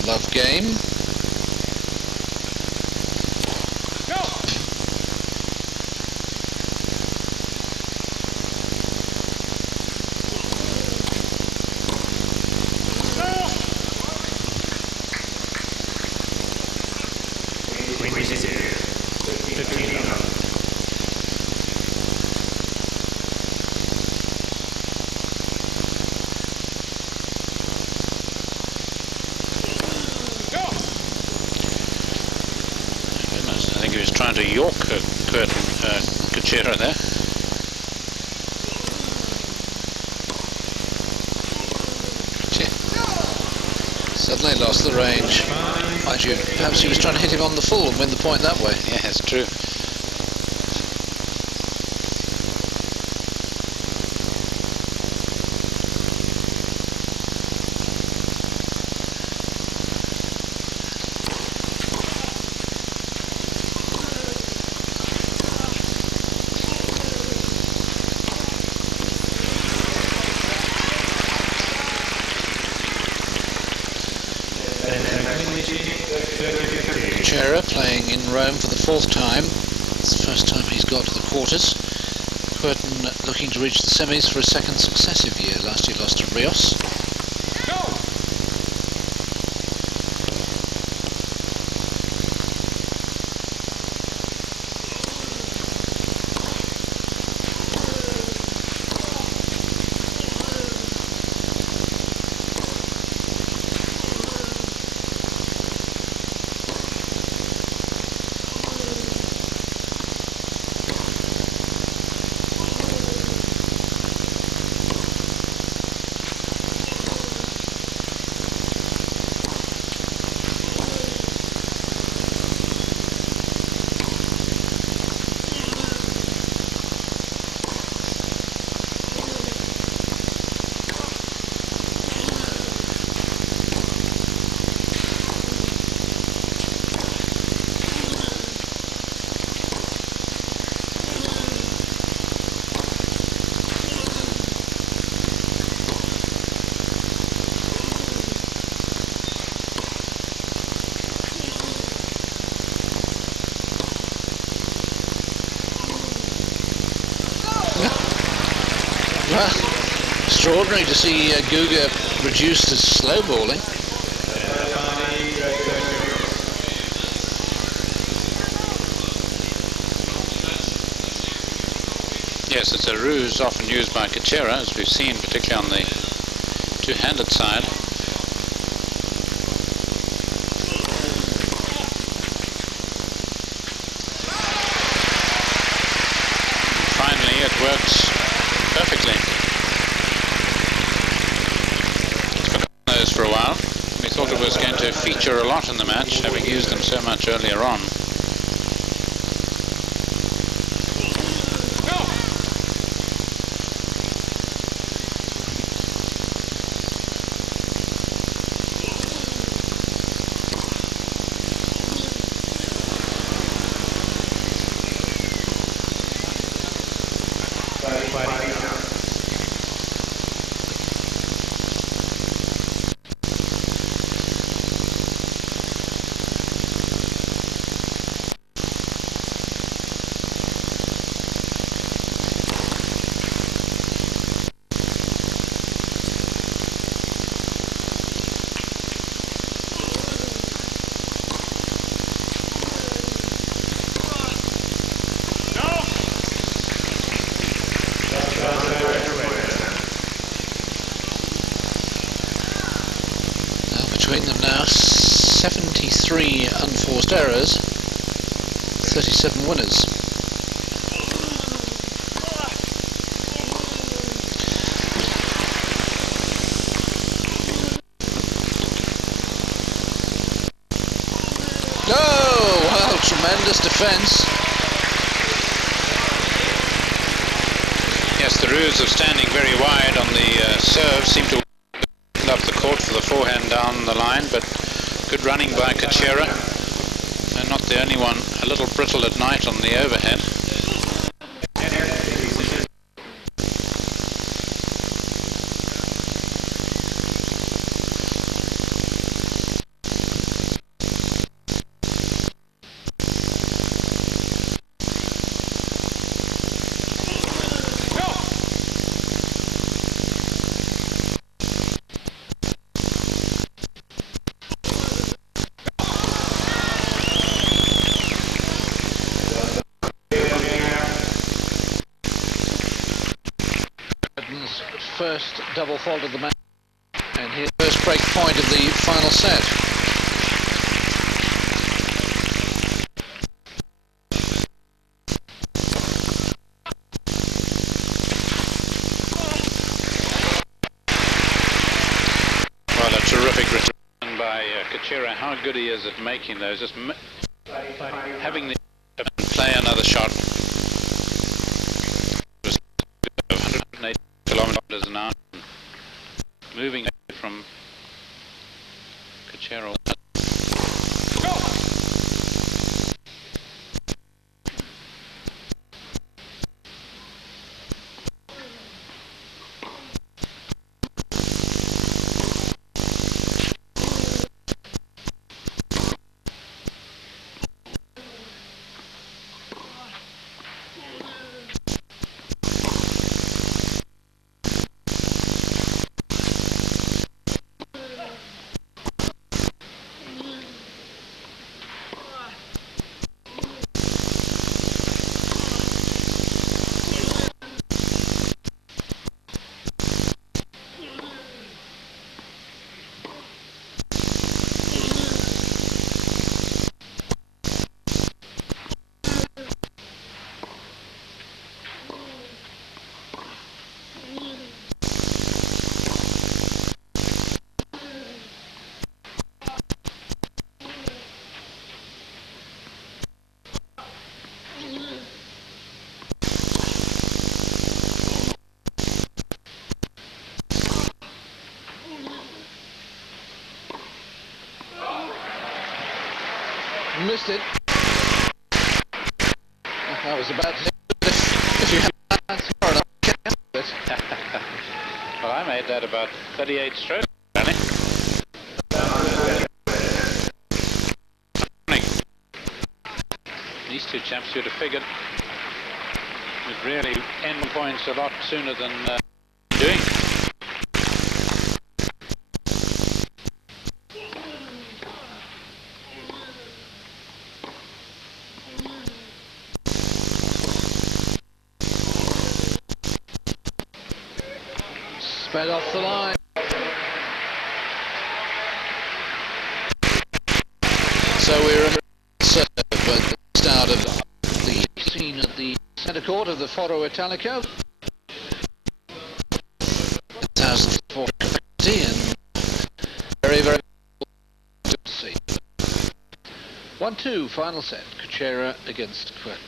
Love game. I think he was trying to york Kucera there. Suddenly lost the range. Mind you, perhaps he was trying to hit him on the full and win the point that way. Yeah, it's true. Kucera playing in Rome for the fourth time. It's the first time he's got to the quarters. Kuerten looking to reach the semis for a second successive year. Last year lost to Rios. Well, extraordinary to see Guga reduced as slow balling. Yes, it's a ruse often used by Kucera, as we've seen, particularly on the two-handed side. Finally, it works perfectly. It's forgotten those for a while. We thought it was going to feature a lot in the match, having used them so much earlier on. now 73 unforced errors, 37 winners. Oh, well, tremendous defence. Yes, the ruse of standing very wide on the serve seemed to open up the court for the forehand down the line, but good running by Kucera. And not the only one, a little brittle at night on the overhead. First double fault of the match, and his first break point of the final set. Well, a terrific return by Kucera. How good he is at making those. Just having the play another shot. 180 kilometers an hour. Moving from Kucera. Missed it. I was about to say, if you had that far enough, I can't do it. Well, I made that about 38 strokes, really. These two chaps would have figured would really end points a lot sooner than doing. Sped off the line. So we're in the serve at the start of the scene at the centre court of the Foro Italico. 2040 and very, very good to see. 1-2 final set. Kucera against Kuerten.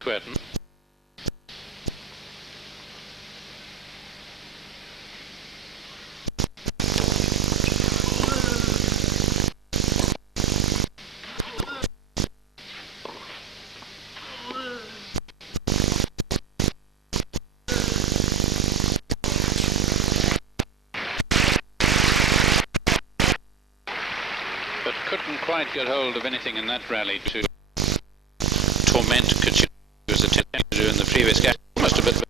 Kuerten. But couldn't quite get hold of anything in that rally to torment Kucera was attempting to do in the previous game. Almost a bit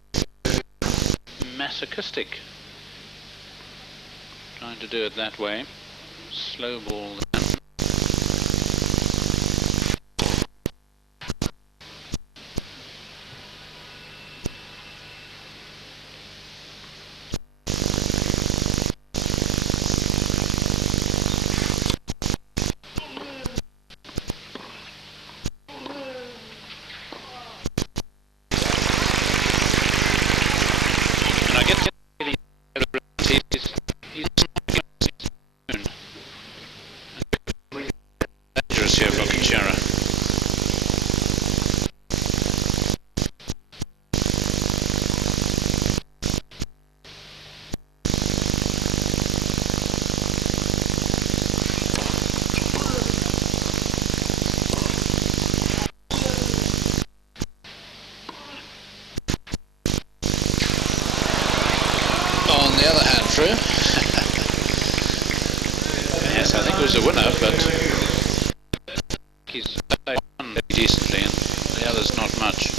masochistic, trying to do it that way. Slow ball then. Dangerous here for Kucera. On the other hand, through. Yes, I think it was a winner, but he's played one decently and the others not much.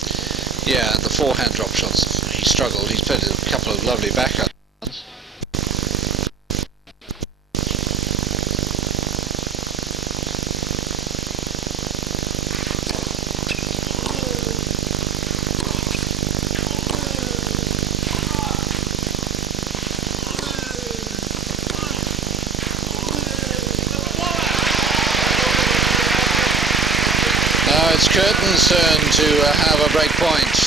Yeah, the forehand drop shots, he struggled. He's played a couple of lovely backup. Now it's Kuerten's turn to have a break point.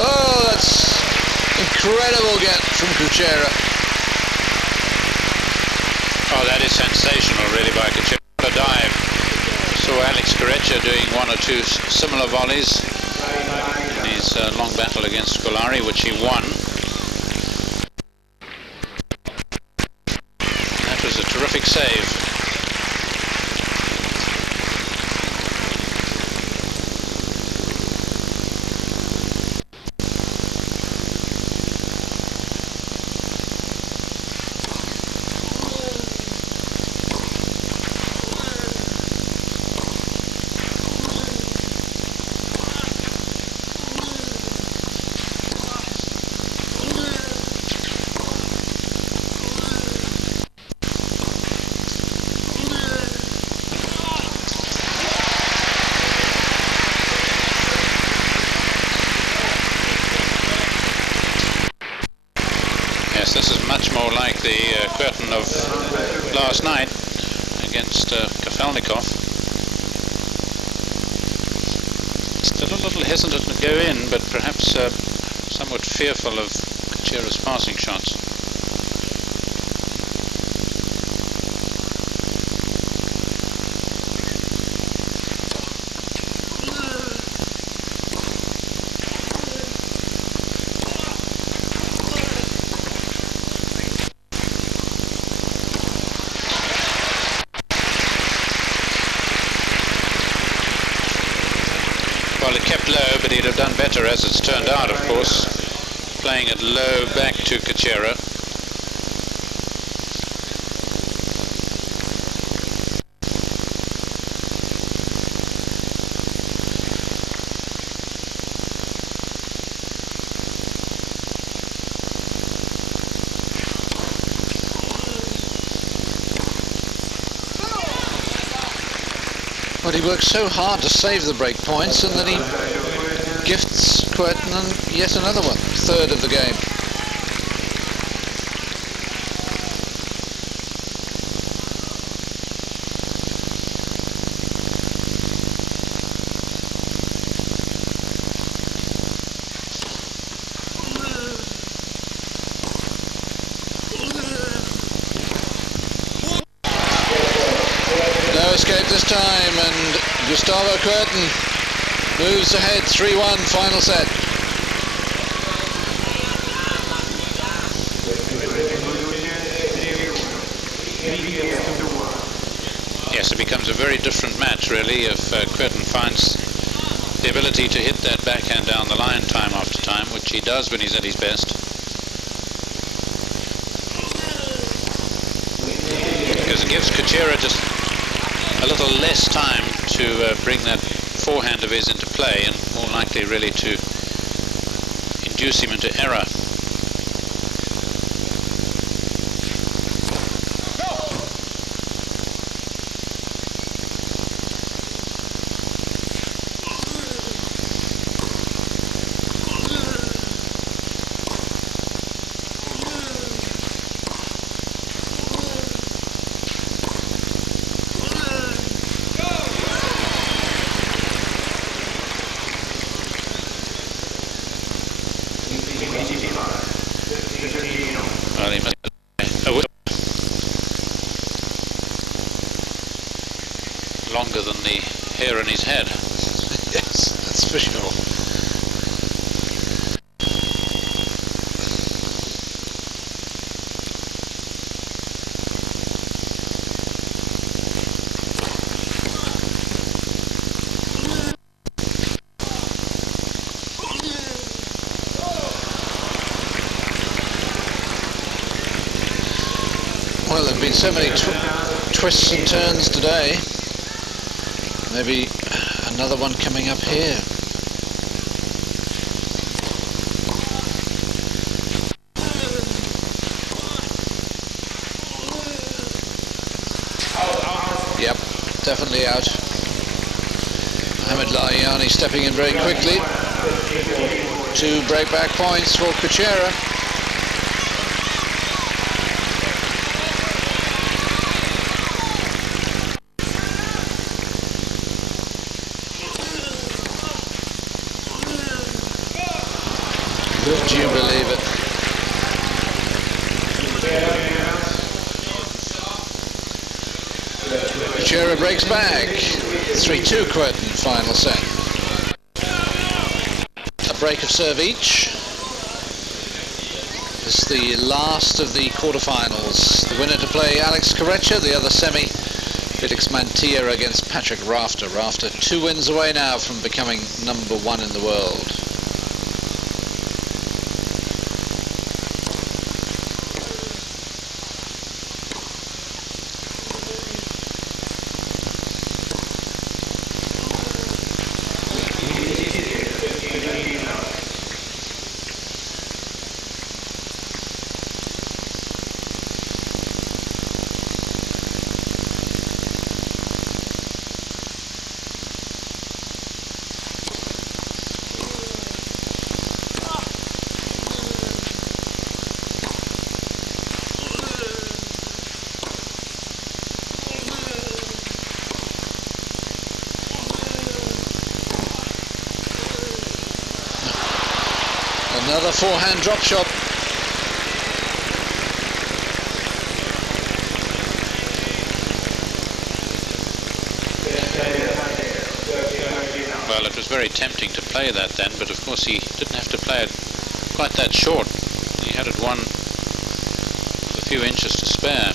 Oh, that's incredible get from Kucera. Oh, that is sensational really by Kucera. What a dive. Saw Alex Kucera doing one or two similar volleys in his long battle against Scolari, which he won. That was a terrific save. Yes, this is much more like the Kuerten of last night against Kafelnikov. Still a little hesitant to go in, but perhaps somewhat fearful of Kucera's passing shots. Well, it kept low, but he'd have done better as it's turned out, of course. Playing it low back to Kucera. But he works so hard to save the break points, and then he gifts Kuerten yet another one, third of the game. this time, and Gustavo Kuerten moves ahead 3-1, final set. Yes, it becomes a very different match really if Kuerten finds the ability to hit that backhand down the line time after time, which he does when he's at his best. Because it gives Kucera just a little less time to bring that forehand of his into play, and more likely really to induce him into error. Well, he must longer than the hair on his head. Yes, that's for sure. Well, there have been so many twists and turns today. Maybe another one coming up here. Yep, definitely out. Mohamed Lahyani stepping in very quickly. 2 breakback points for Kucera. Would you believe it? Kucera breaks back. 3-2 Kuerten, final set. A break of serve each. This is the last of the quarterfinals. The winner to play Alex Kucera, the other semi Felix Mantilla against Patrick Rafter. Rafter 2 wins away now from becoming #1 in the world. Another forehand drop shot. Well, it was very tempting to play that then, but of course he didn't have to play it quite that short. He had it won with a few inches to spare.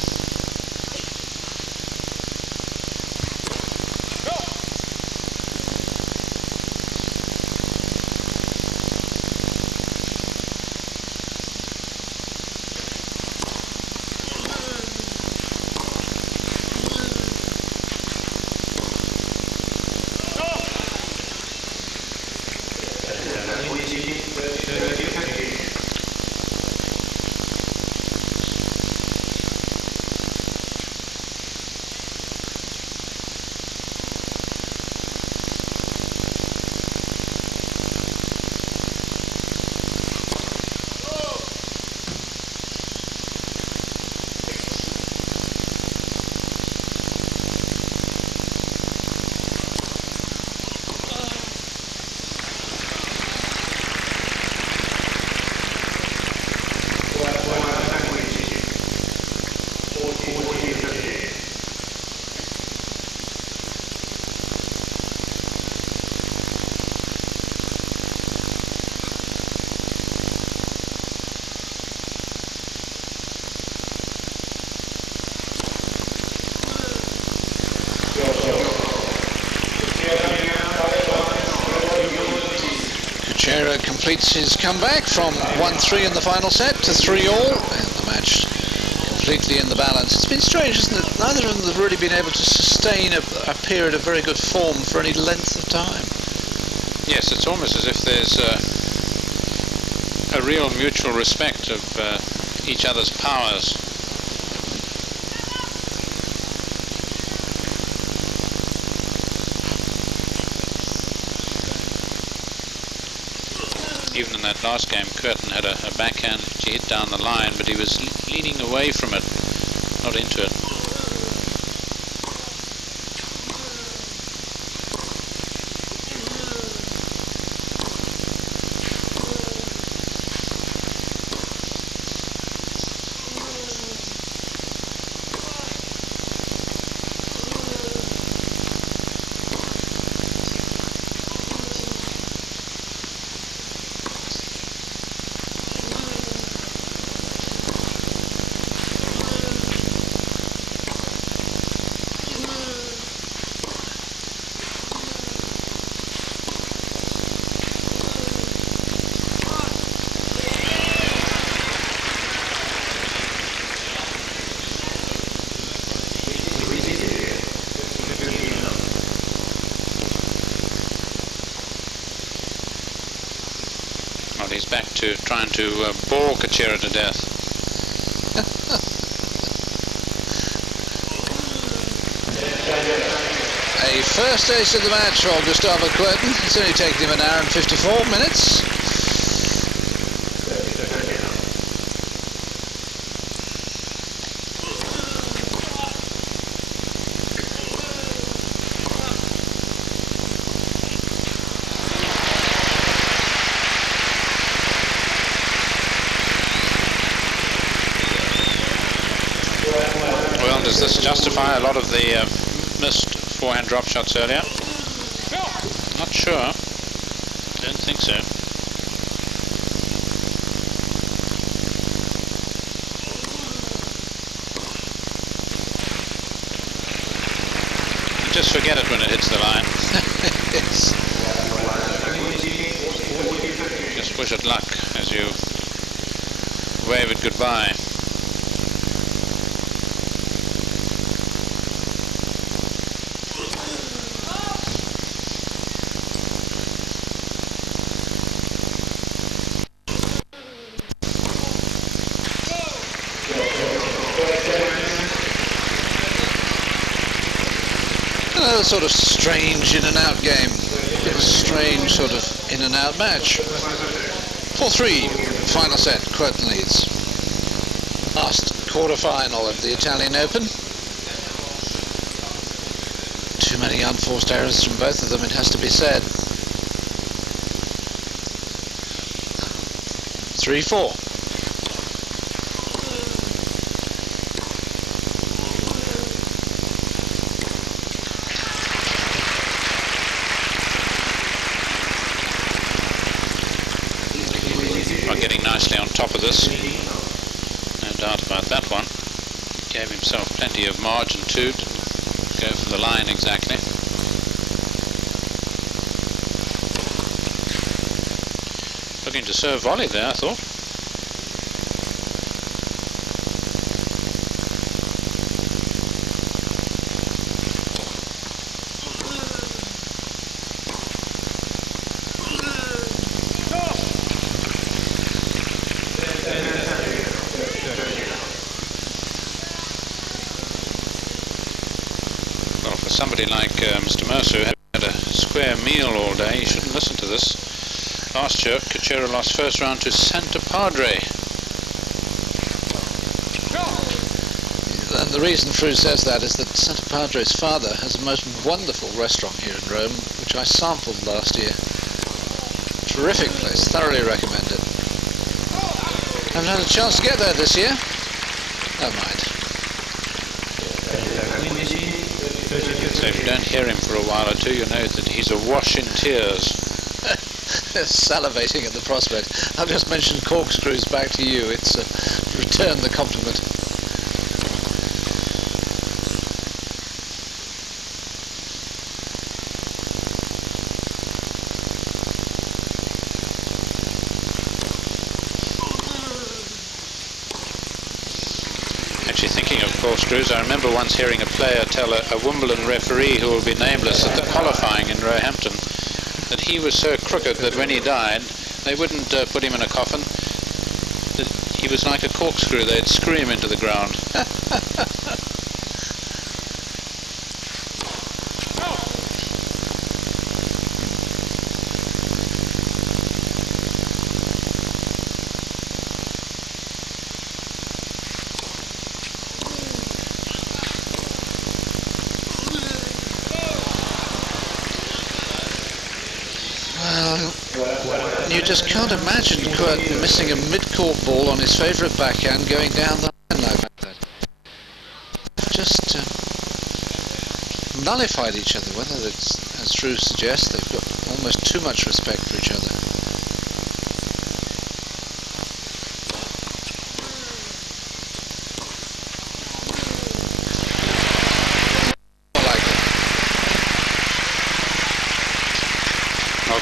completes his comeback from 1-3 in the final set to 3-all, and the match completely in the balance. It's been strange, isn't it? Neither of them have really been able to sustain a period of very good form for any length of time. Yes, it's almost as if there's a real mutual respect of each other's powers. Even in that last game, Kuerten had a backhand which he hit down the line, but he was leaning away from it, not into it. He's back to trying to bore Kucera to death. A first ace of the match for Gustavo Kuerten. It's only taken him 1 hour and 54 minutes. Does this justify a lot of the missed forehand drop shots earlier? Not sure. Don't think so. You just forget it when it hits the line. Yes. Just wish it luck as you wave it goodbye. Another sort of strange in and out game. A strange sort of in and out match. 4-3, final set, Kuerten leads. Last quarter-final of the Italian Open. Too many unforced errors from both of them, it has to be said. 3-4. Getting nicely on top of this, no doubt about that one. Gave himself plenty of margin too to go for the line exactly. Looking to serve volley there, I thought. Somebody like Mr. Mercer, who had a square meal all day, he shouldn't listen to this. Last year, Kucera lost first round to Santa Padre. And the reason Fru says that is that Santa Padre's father has a most wonderful restaurant here in Rome, which I sampled last year. Terrific place, thoroughly recommend it. Haven't had a chance to get there this year. Never mind. So if you don't hear him for a while or two, you know that he's awash in tears. Salivating at the prospect. I've just mentioned corkscrews back to you. It's return the compliment. Actually, thinking of corkscrews, I remember once hearing a player tell a Wimbledon referee, who will be nameless, at the qualifying in Roehampton, that he was so crooked that when he died, they wouldn't put him in a coffin. That he was like a corkscrew; they'd screw him into the ground. You just can't imagine Kuerten missing a mid-court ball on his favourite backhand going down the line like that. Just nullified each other, whether it's, as Drew suggests, they've got almost too much respect for each other.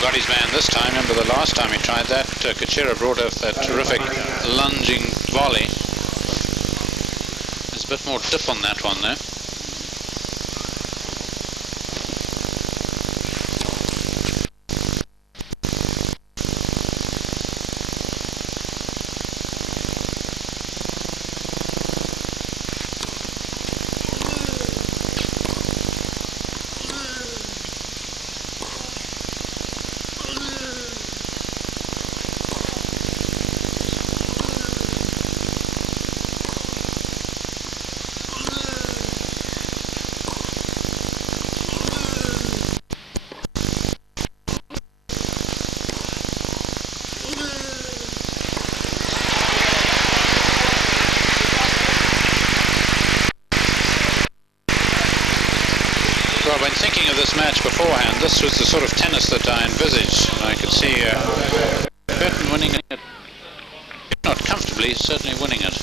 Got his man this time. Remember the last time he tried that, Kucera brought off that terrific lunging volley. There's a bit more dip on that one though. Well, when thinking of this match beforehand, this was the sort of tennis that I envisaged. I could see Kuerten winning it, if not comfortably, certainly winning it.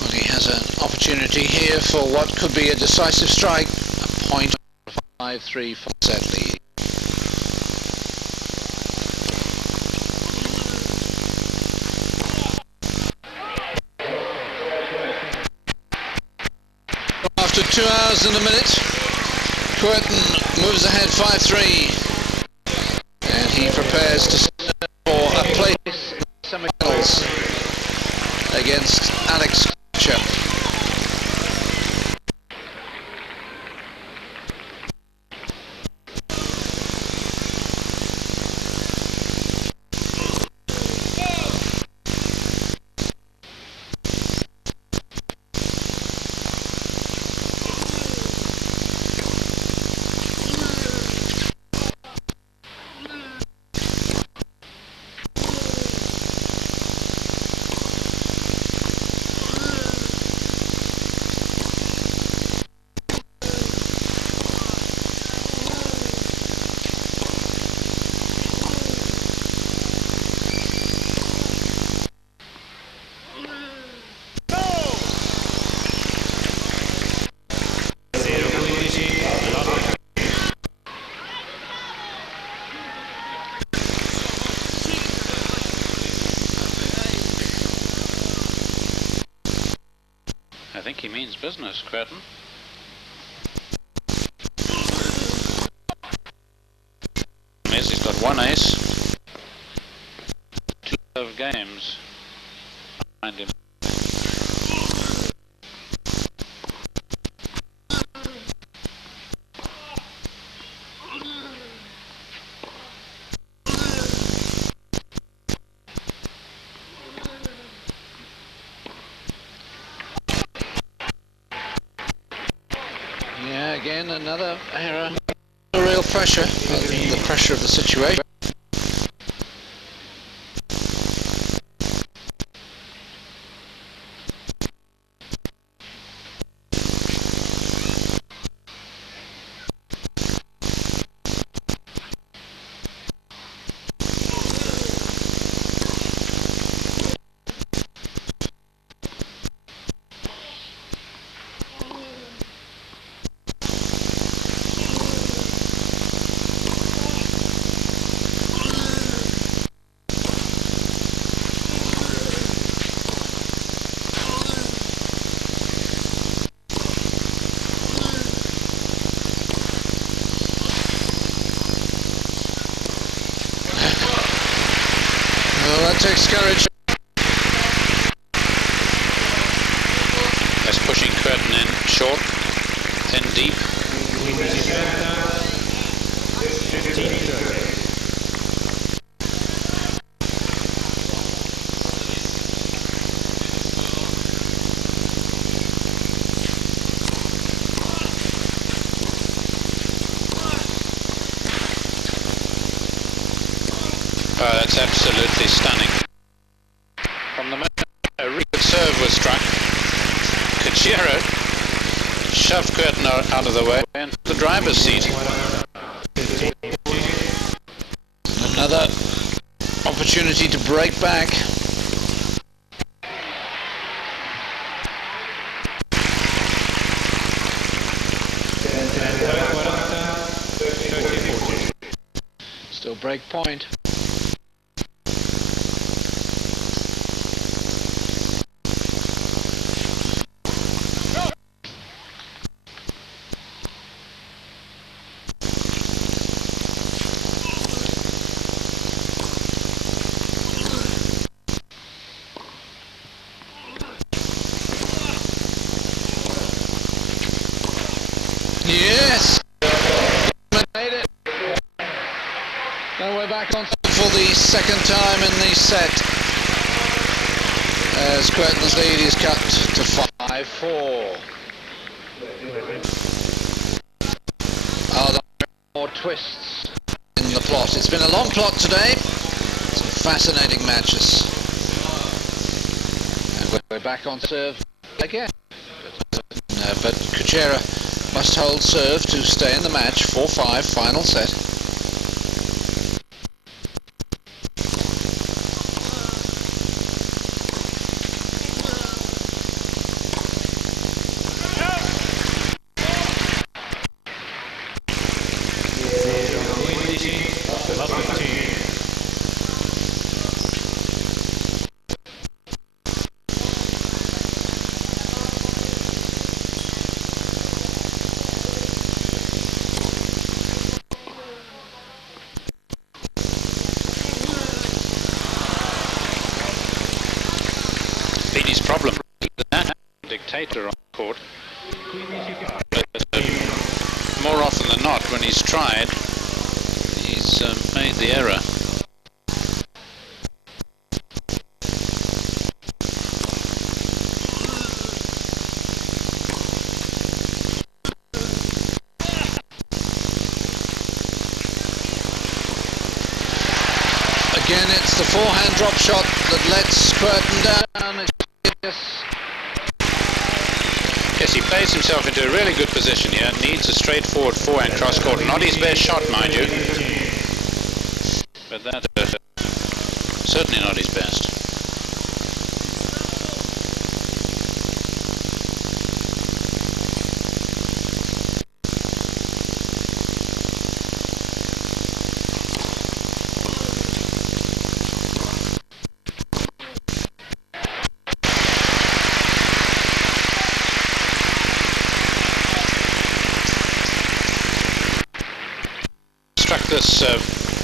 Well, he has an opportunity here for what could be a decisive strike. A point 5-3 set lead. After 2 hours and a minute, Kuerten moves ahead 5-3, and he prepares to serve for a place in the semi-finals against Alex Kucera. I think he means business, Kuerten. He's got one ace, 2 love games behind him. Yeah, again another error. Real pressure, the pressure of the situation. takes courage. That's pushing Kuerten in short, then deep. Oh, that's absolutely stunning. From the moment a really good serve was struck, Kucera shoved Kuerten out of the way and the driver's seat. Another opportunity to break back. Still break point. Yes! Made it. Now we're back on for the second time in the set. As Kuerten's lead is cut to 5-4. Oh, there are more twists in the plot. It's been a long plot today. Some fascinating matches. And we're back on serve again. But Kucera must hold serve to stay in the match. 4-5, final set. Beatty's problem, that dictator on court. But, more often than not, when he's tried, he's made the error. Again, it's the forehand drop shot that lets Kuerten down. Yes, he plays himself into a really good position here. Needs a straightforward forehand cross court. Not his best shot, mind you. But that's certainly not his best. Struck this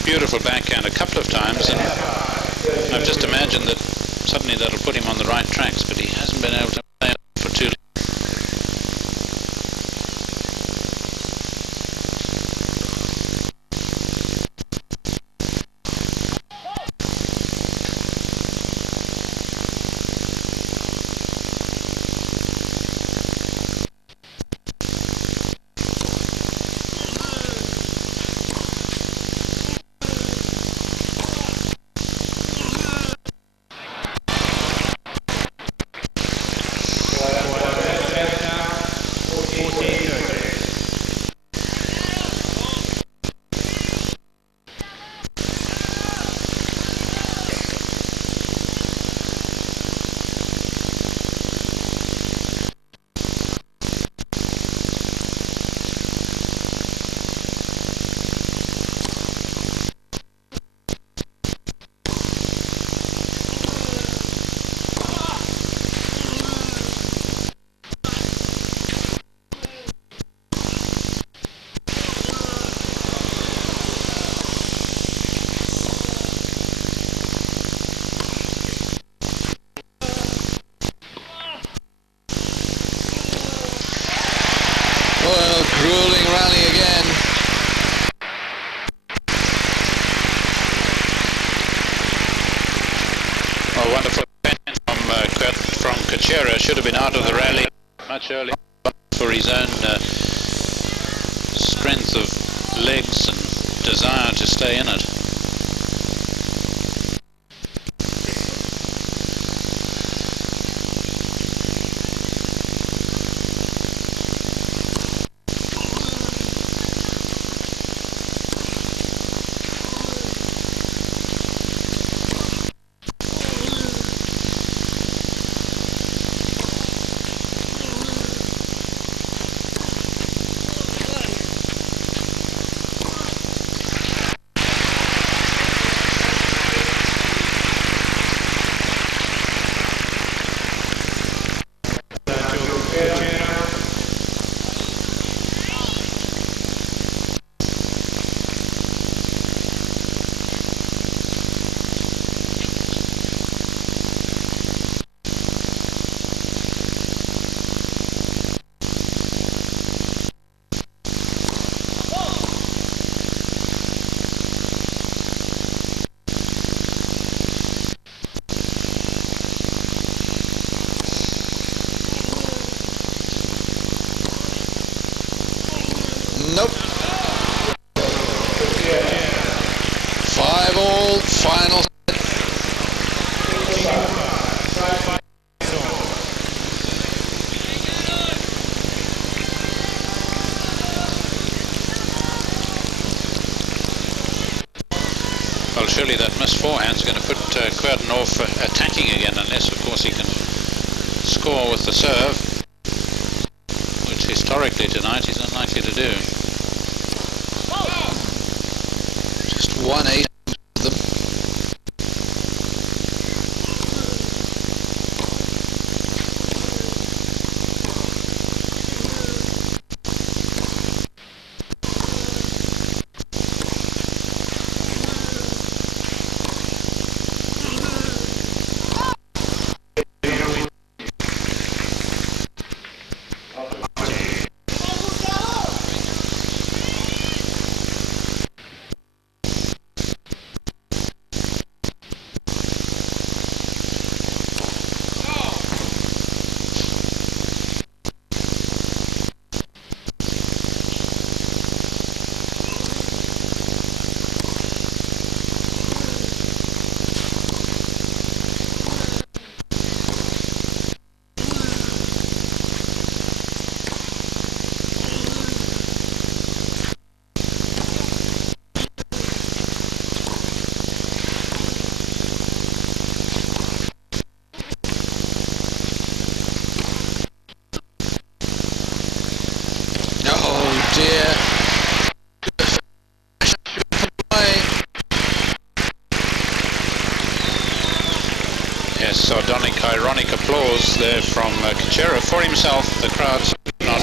beautiful backhand a couple of times, and I've just imagined that suddenly that'll put him on the right tracks, but he hasn't been able to play it for too long. Kucera should have been out of the rally much earlier for his own strength of legs and desire to stay in it. Nope. 5-all, final. Well, surely that missed forehand's going to put Kuerten off attacking again, unless, of course, he can score with the serve, which historically tonight he's unlikely to do. Just 1-8 of them. Oh dear. Yes, sardonic, ironic applause there from Kucera for himself. The crowd's not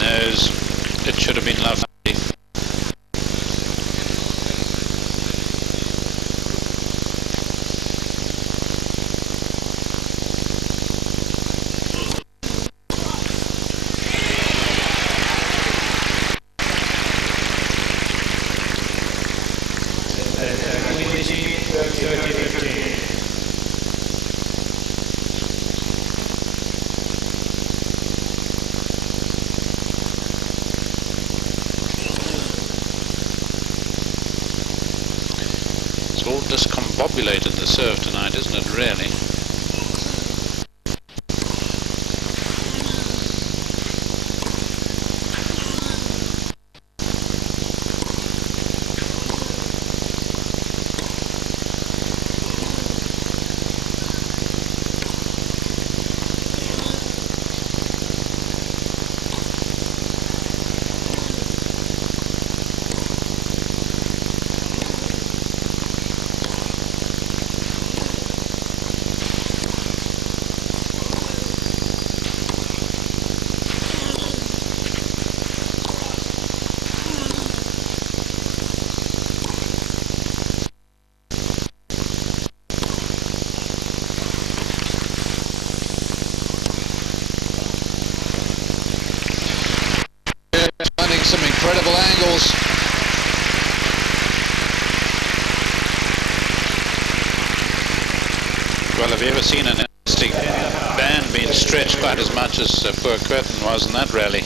knows it should have been lovely. It's all discombobulated, the serve tonight, isn't it, really? Well, have you ever seen an elastic band being stretched quite as much as poor Kuerten was in that rally?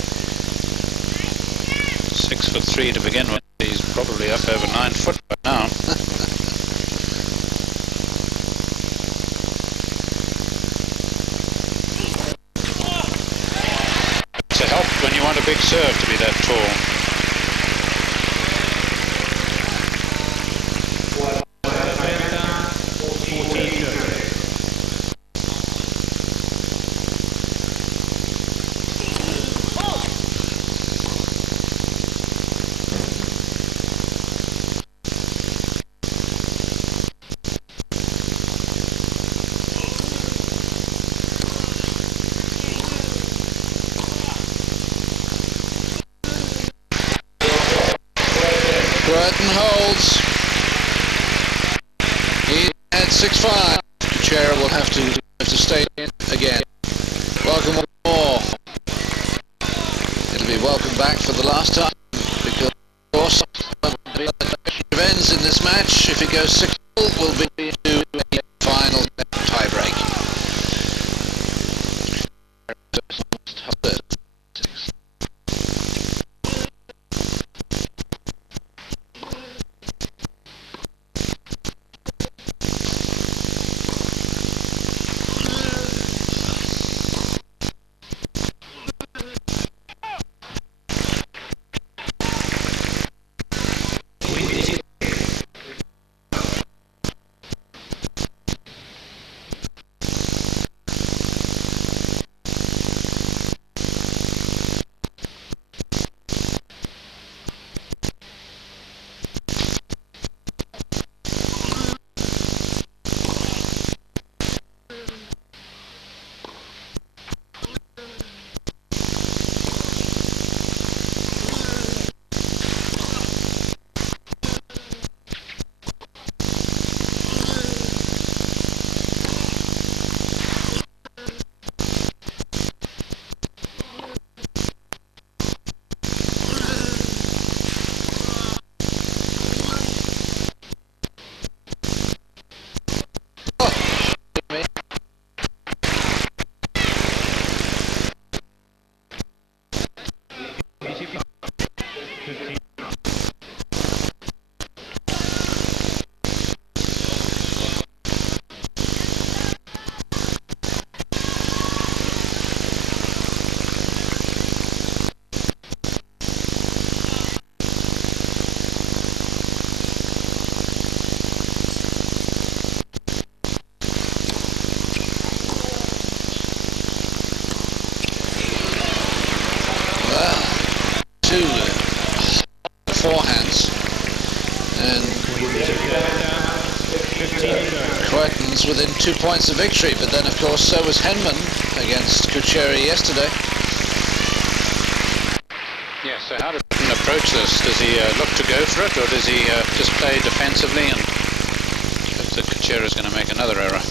6'3" to begin with. He's probably up over 9 foot by now. It's a help when you want a big serve to be that tall. Kuerten holds. He at 6-5. Kucera will have to stay in again. Welcome more. It'll be welcome back for the last time because, of course, if ends in this match, if it goes 6, will be to a final tiebreak. Forehands, and Kuerten's within 2 points of victory, but then of course so was Henman against Kucera yesterday. Yeah, so how does he approach this? Does he look to go for it, or does he just play defensively and hope that Kucera is going to make another error?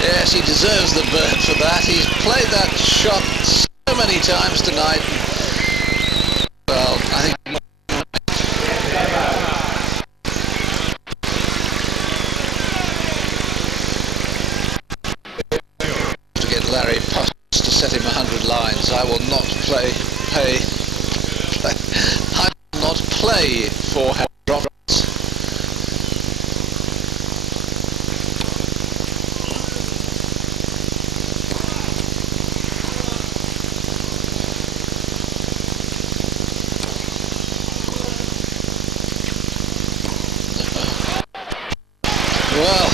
Yes, he deserves the bird for that. He's played that shot so many times tonight. Well, I think to get Larry Puss to set him 100 lines. I will not play I will not play for drops. Well,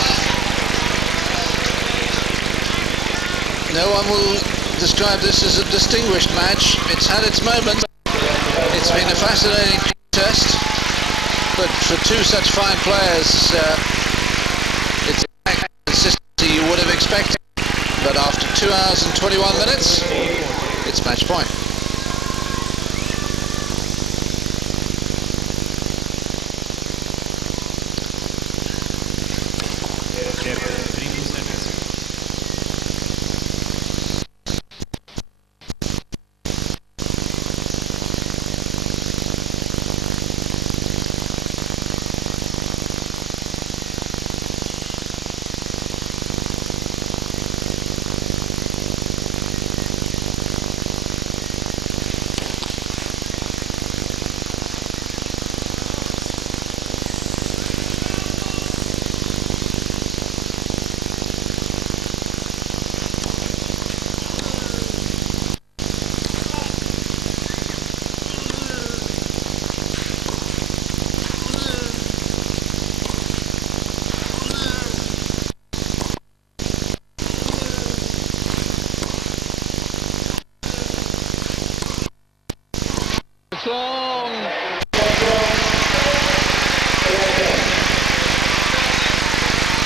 No one will describe this as a distinguished match. It's had its moments. It's been a fascinating contest, but for two such fine players, it's the consistency you would have expected. But after 2 hours and 21 minutes, it's match point. Long.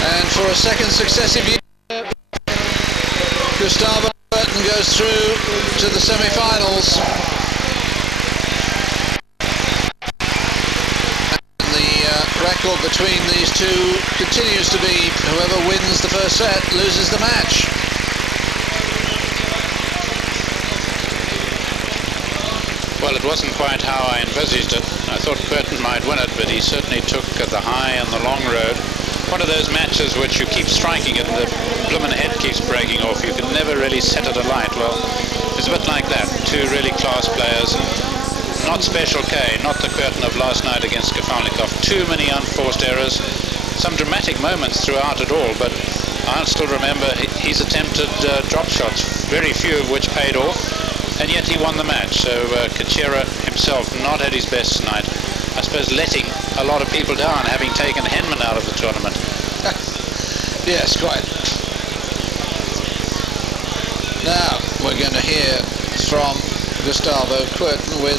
And for a second successive year, Gustavo Kuerten goes through to the semi-finals. And the record between these two continues to be whoever wins the first set loses the match. Well, it wasn't quite how I envisaged it. I thought Kuerten might win it, but he certainly took the high and the long road. One of those matches which you keep striking it and the bloomin' head keeps breaking off. You can never really set it alight. Well, it's a bit like that. Two really class players. Not Special K, not the Kuerten of last night against Kafelnikov. Too many unforced errors. Some dramatic moments throughout it all, but I'll still remember he's attempted drop shots, very few of which paid off. And yet he won the match, so Kucera himself not at his best tonight. I suppose letting a lot of people down, having taken Henman out of the tournament. Yes, quite. Now we're going to hear from Gustavo Kuerten with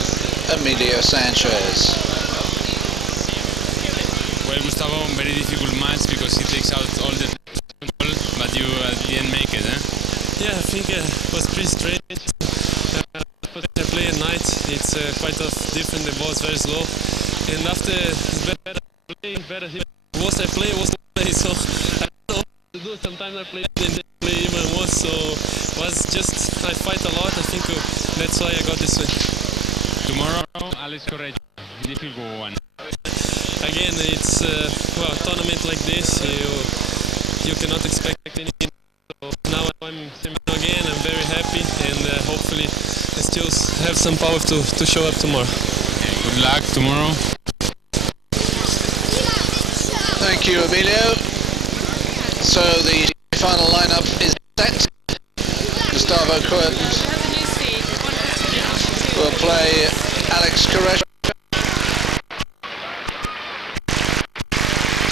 Emilio Sanchez. Well, Gustavo, very difficult match because he takes out all the control, but you didn't make it, eh? Yeah, I think it was pretty straight. But I play at night, it's quite different, the ball is very slow. And after, it's better play, better hit. Worse I play, so I don't know what to do. Sometimes I play and they play even worse, so was just, I fight a lot, I think that's why I got this win. Tomorrow, Alex Correggio, difficult one. Again, it's, well, a tournament like this, you cannot expect anything. So now I'm semi-final again, I'm very happy, and hopefully I still have some power to show up tomorrow. Good luck tomorrow. Thank you, Emilio. So the final lineup is set. Gustavo Kuerten will play Alex Kucera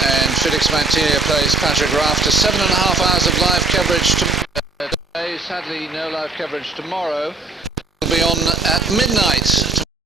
and Felix Mantia plays Patrick Rafter. 7.5 hours of live coverage today. Sadly, no live coverage tomorrow. Will be on at midnight.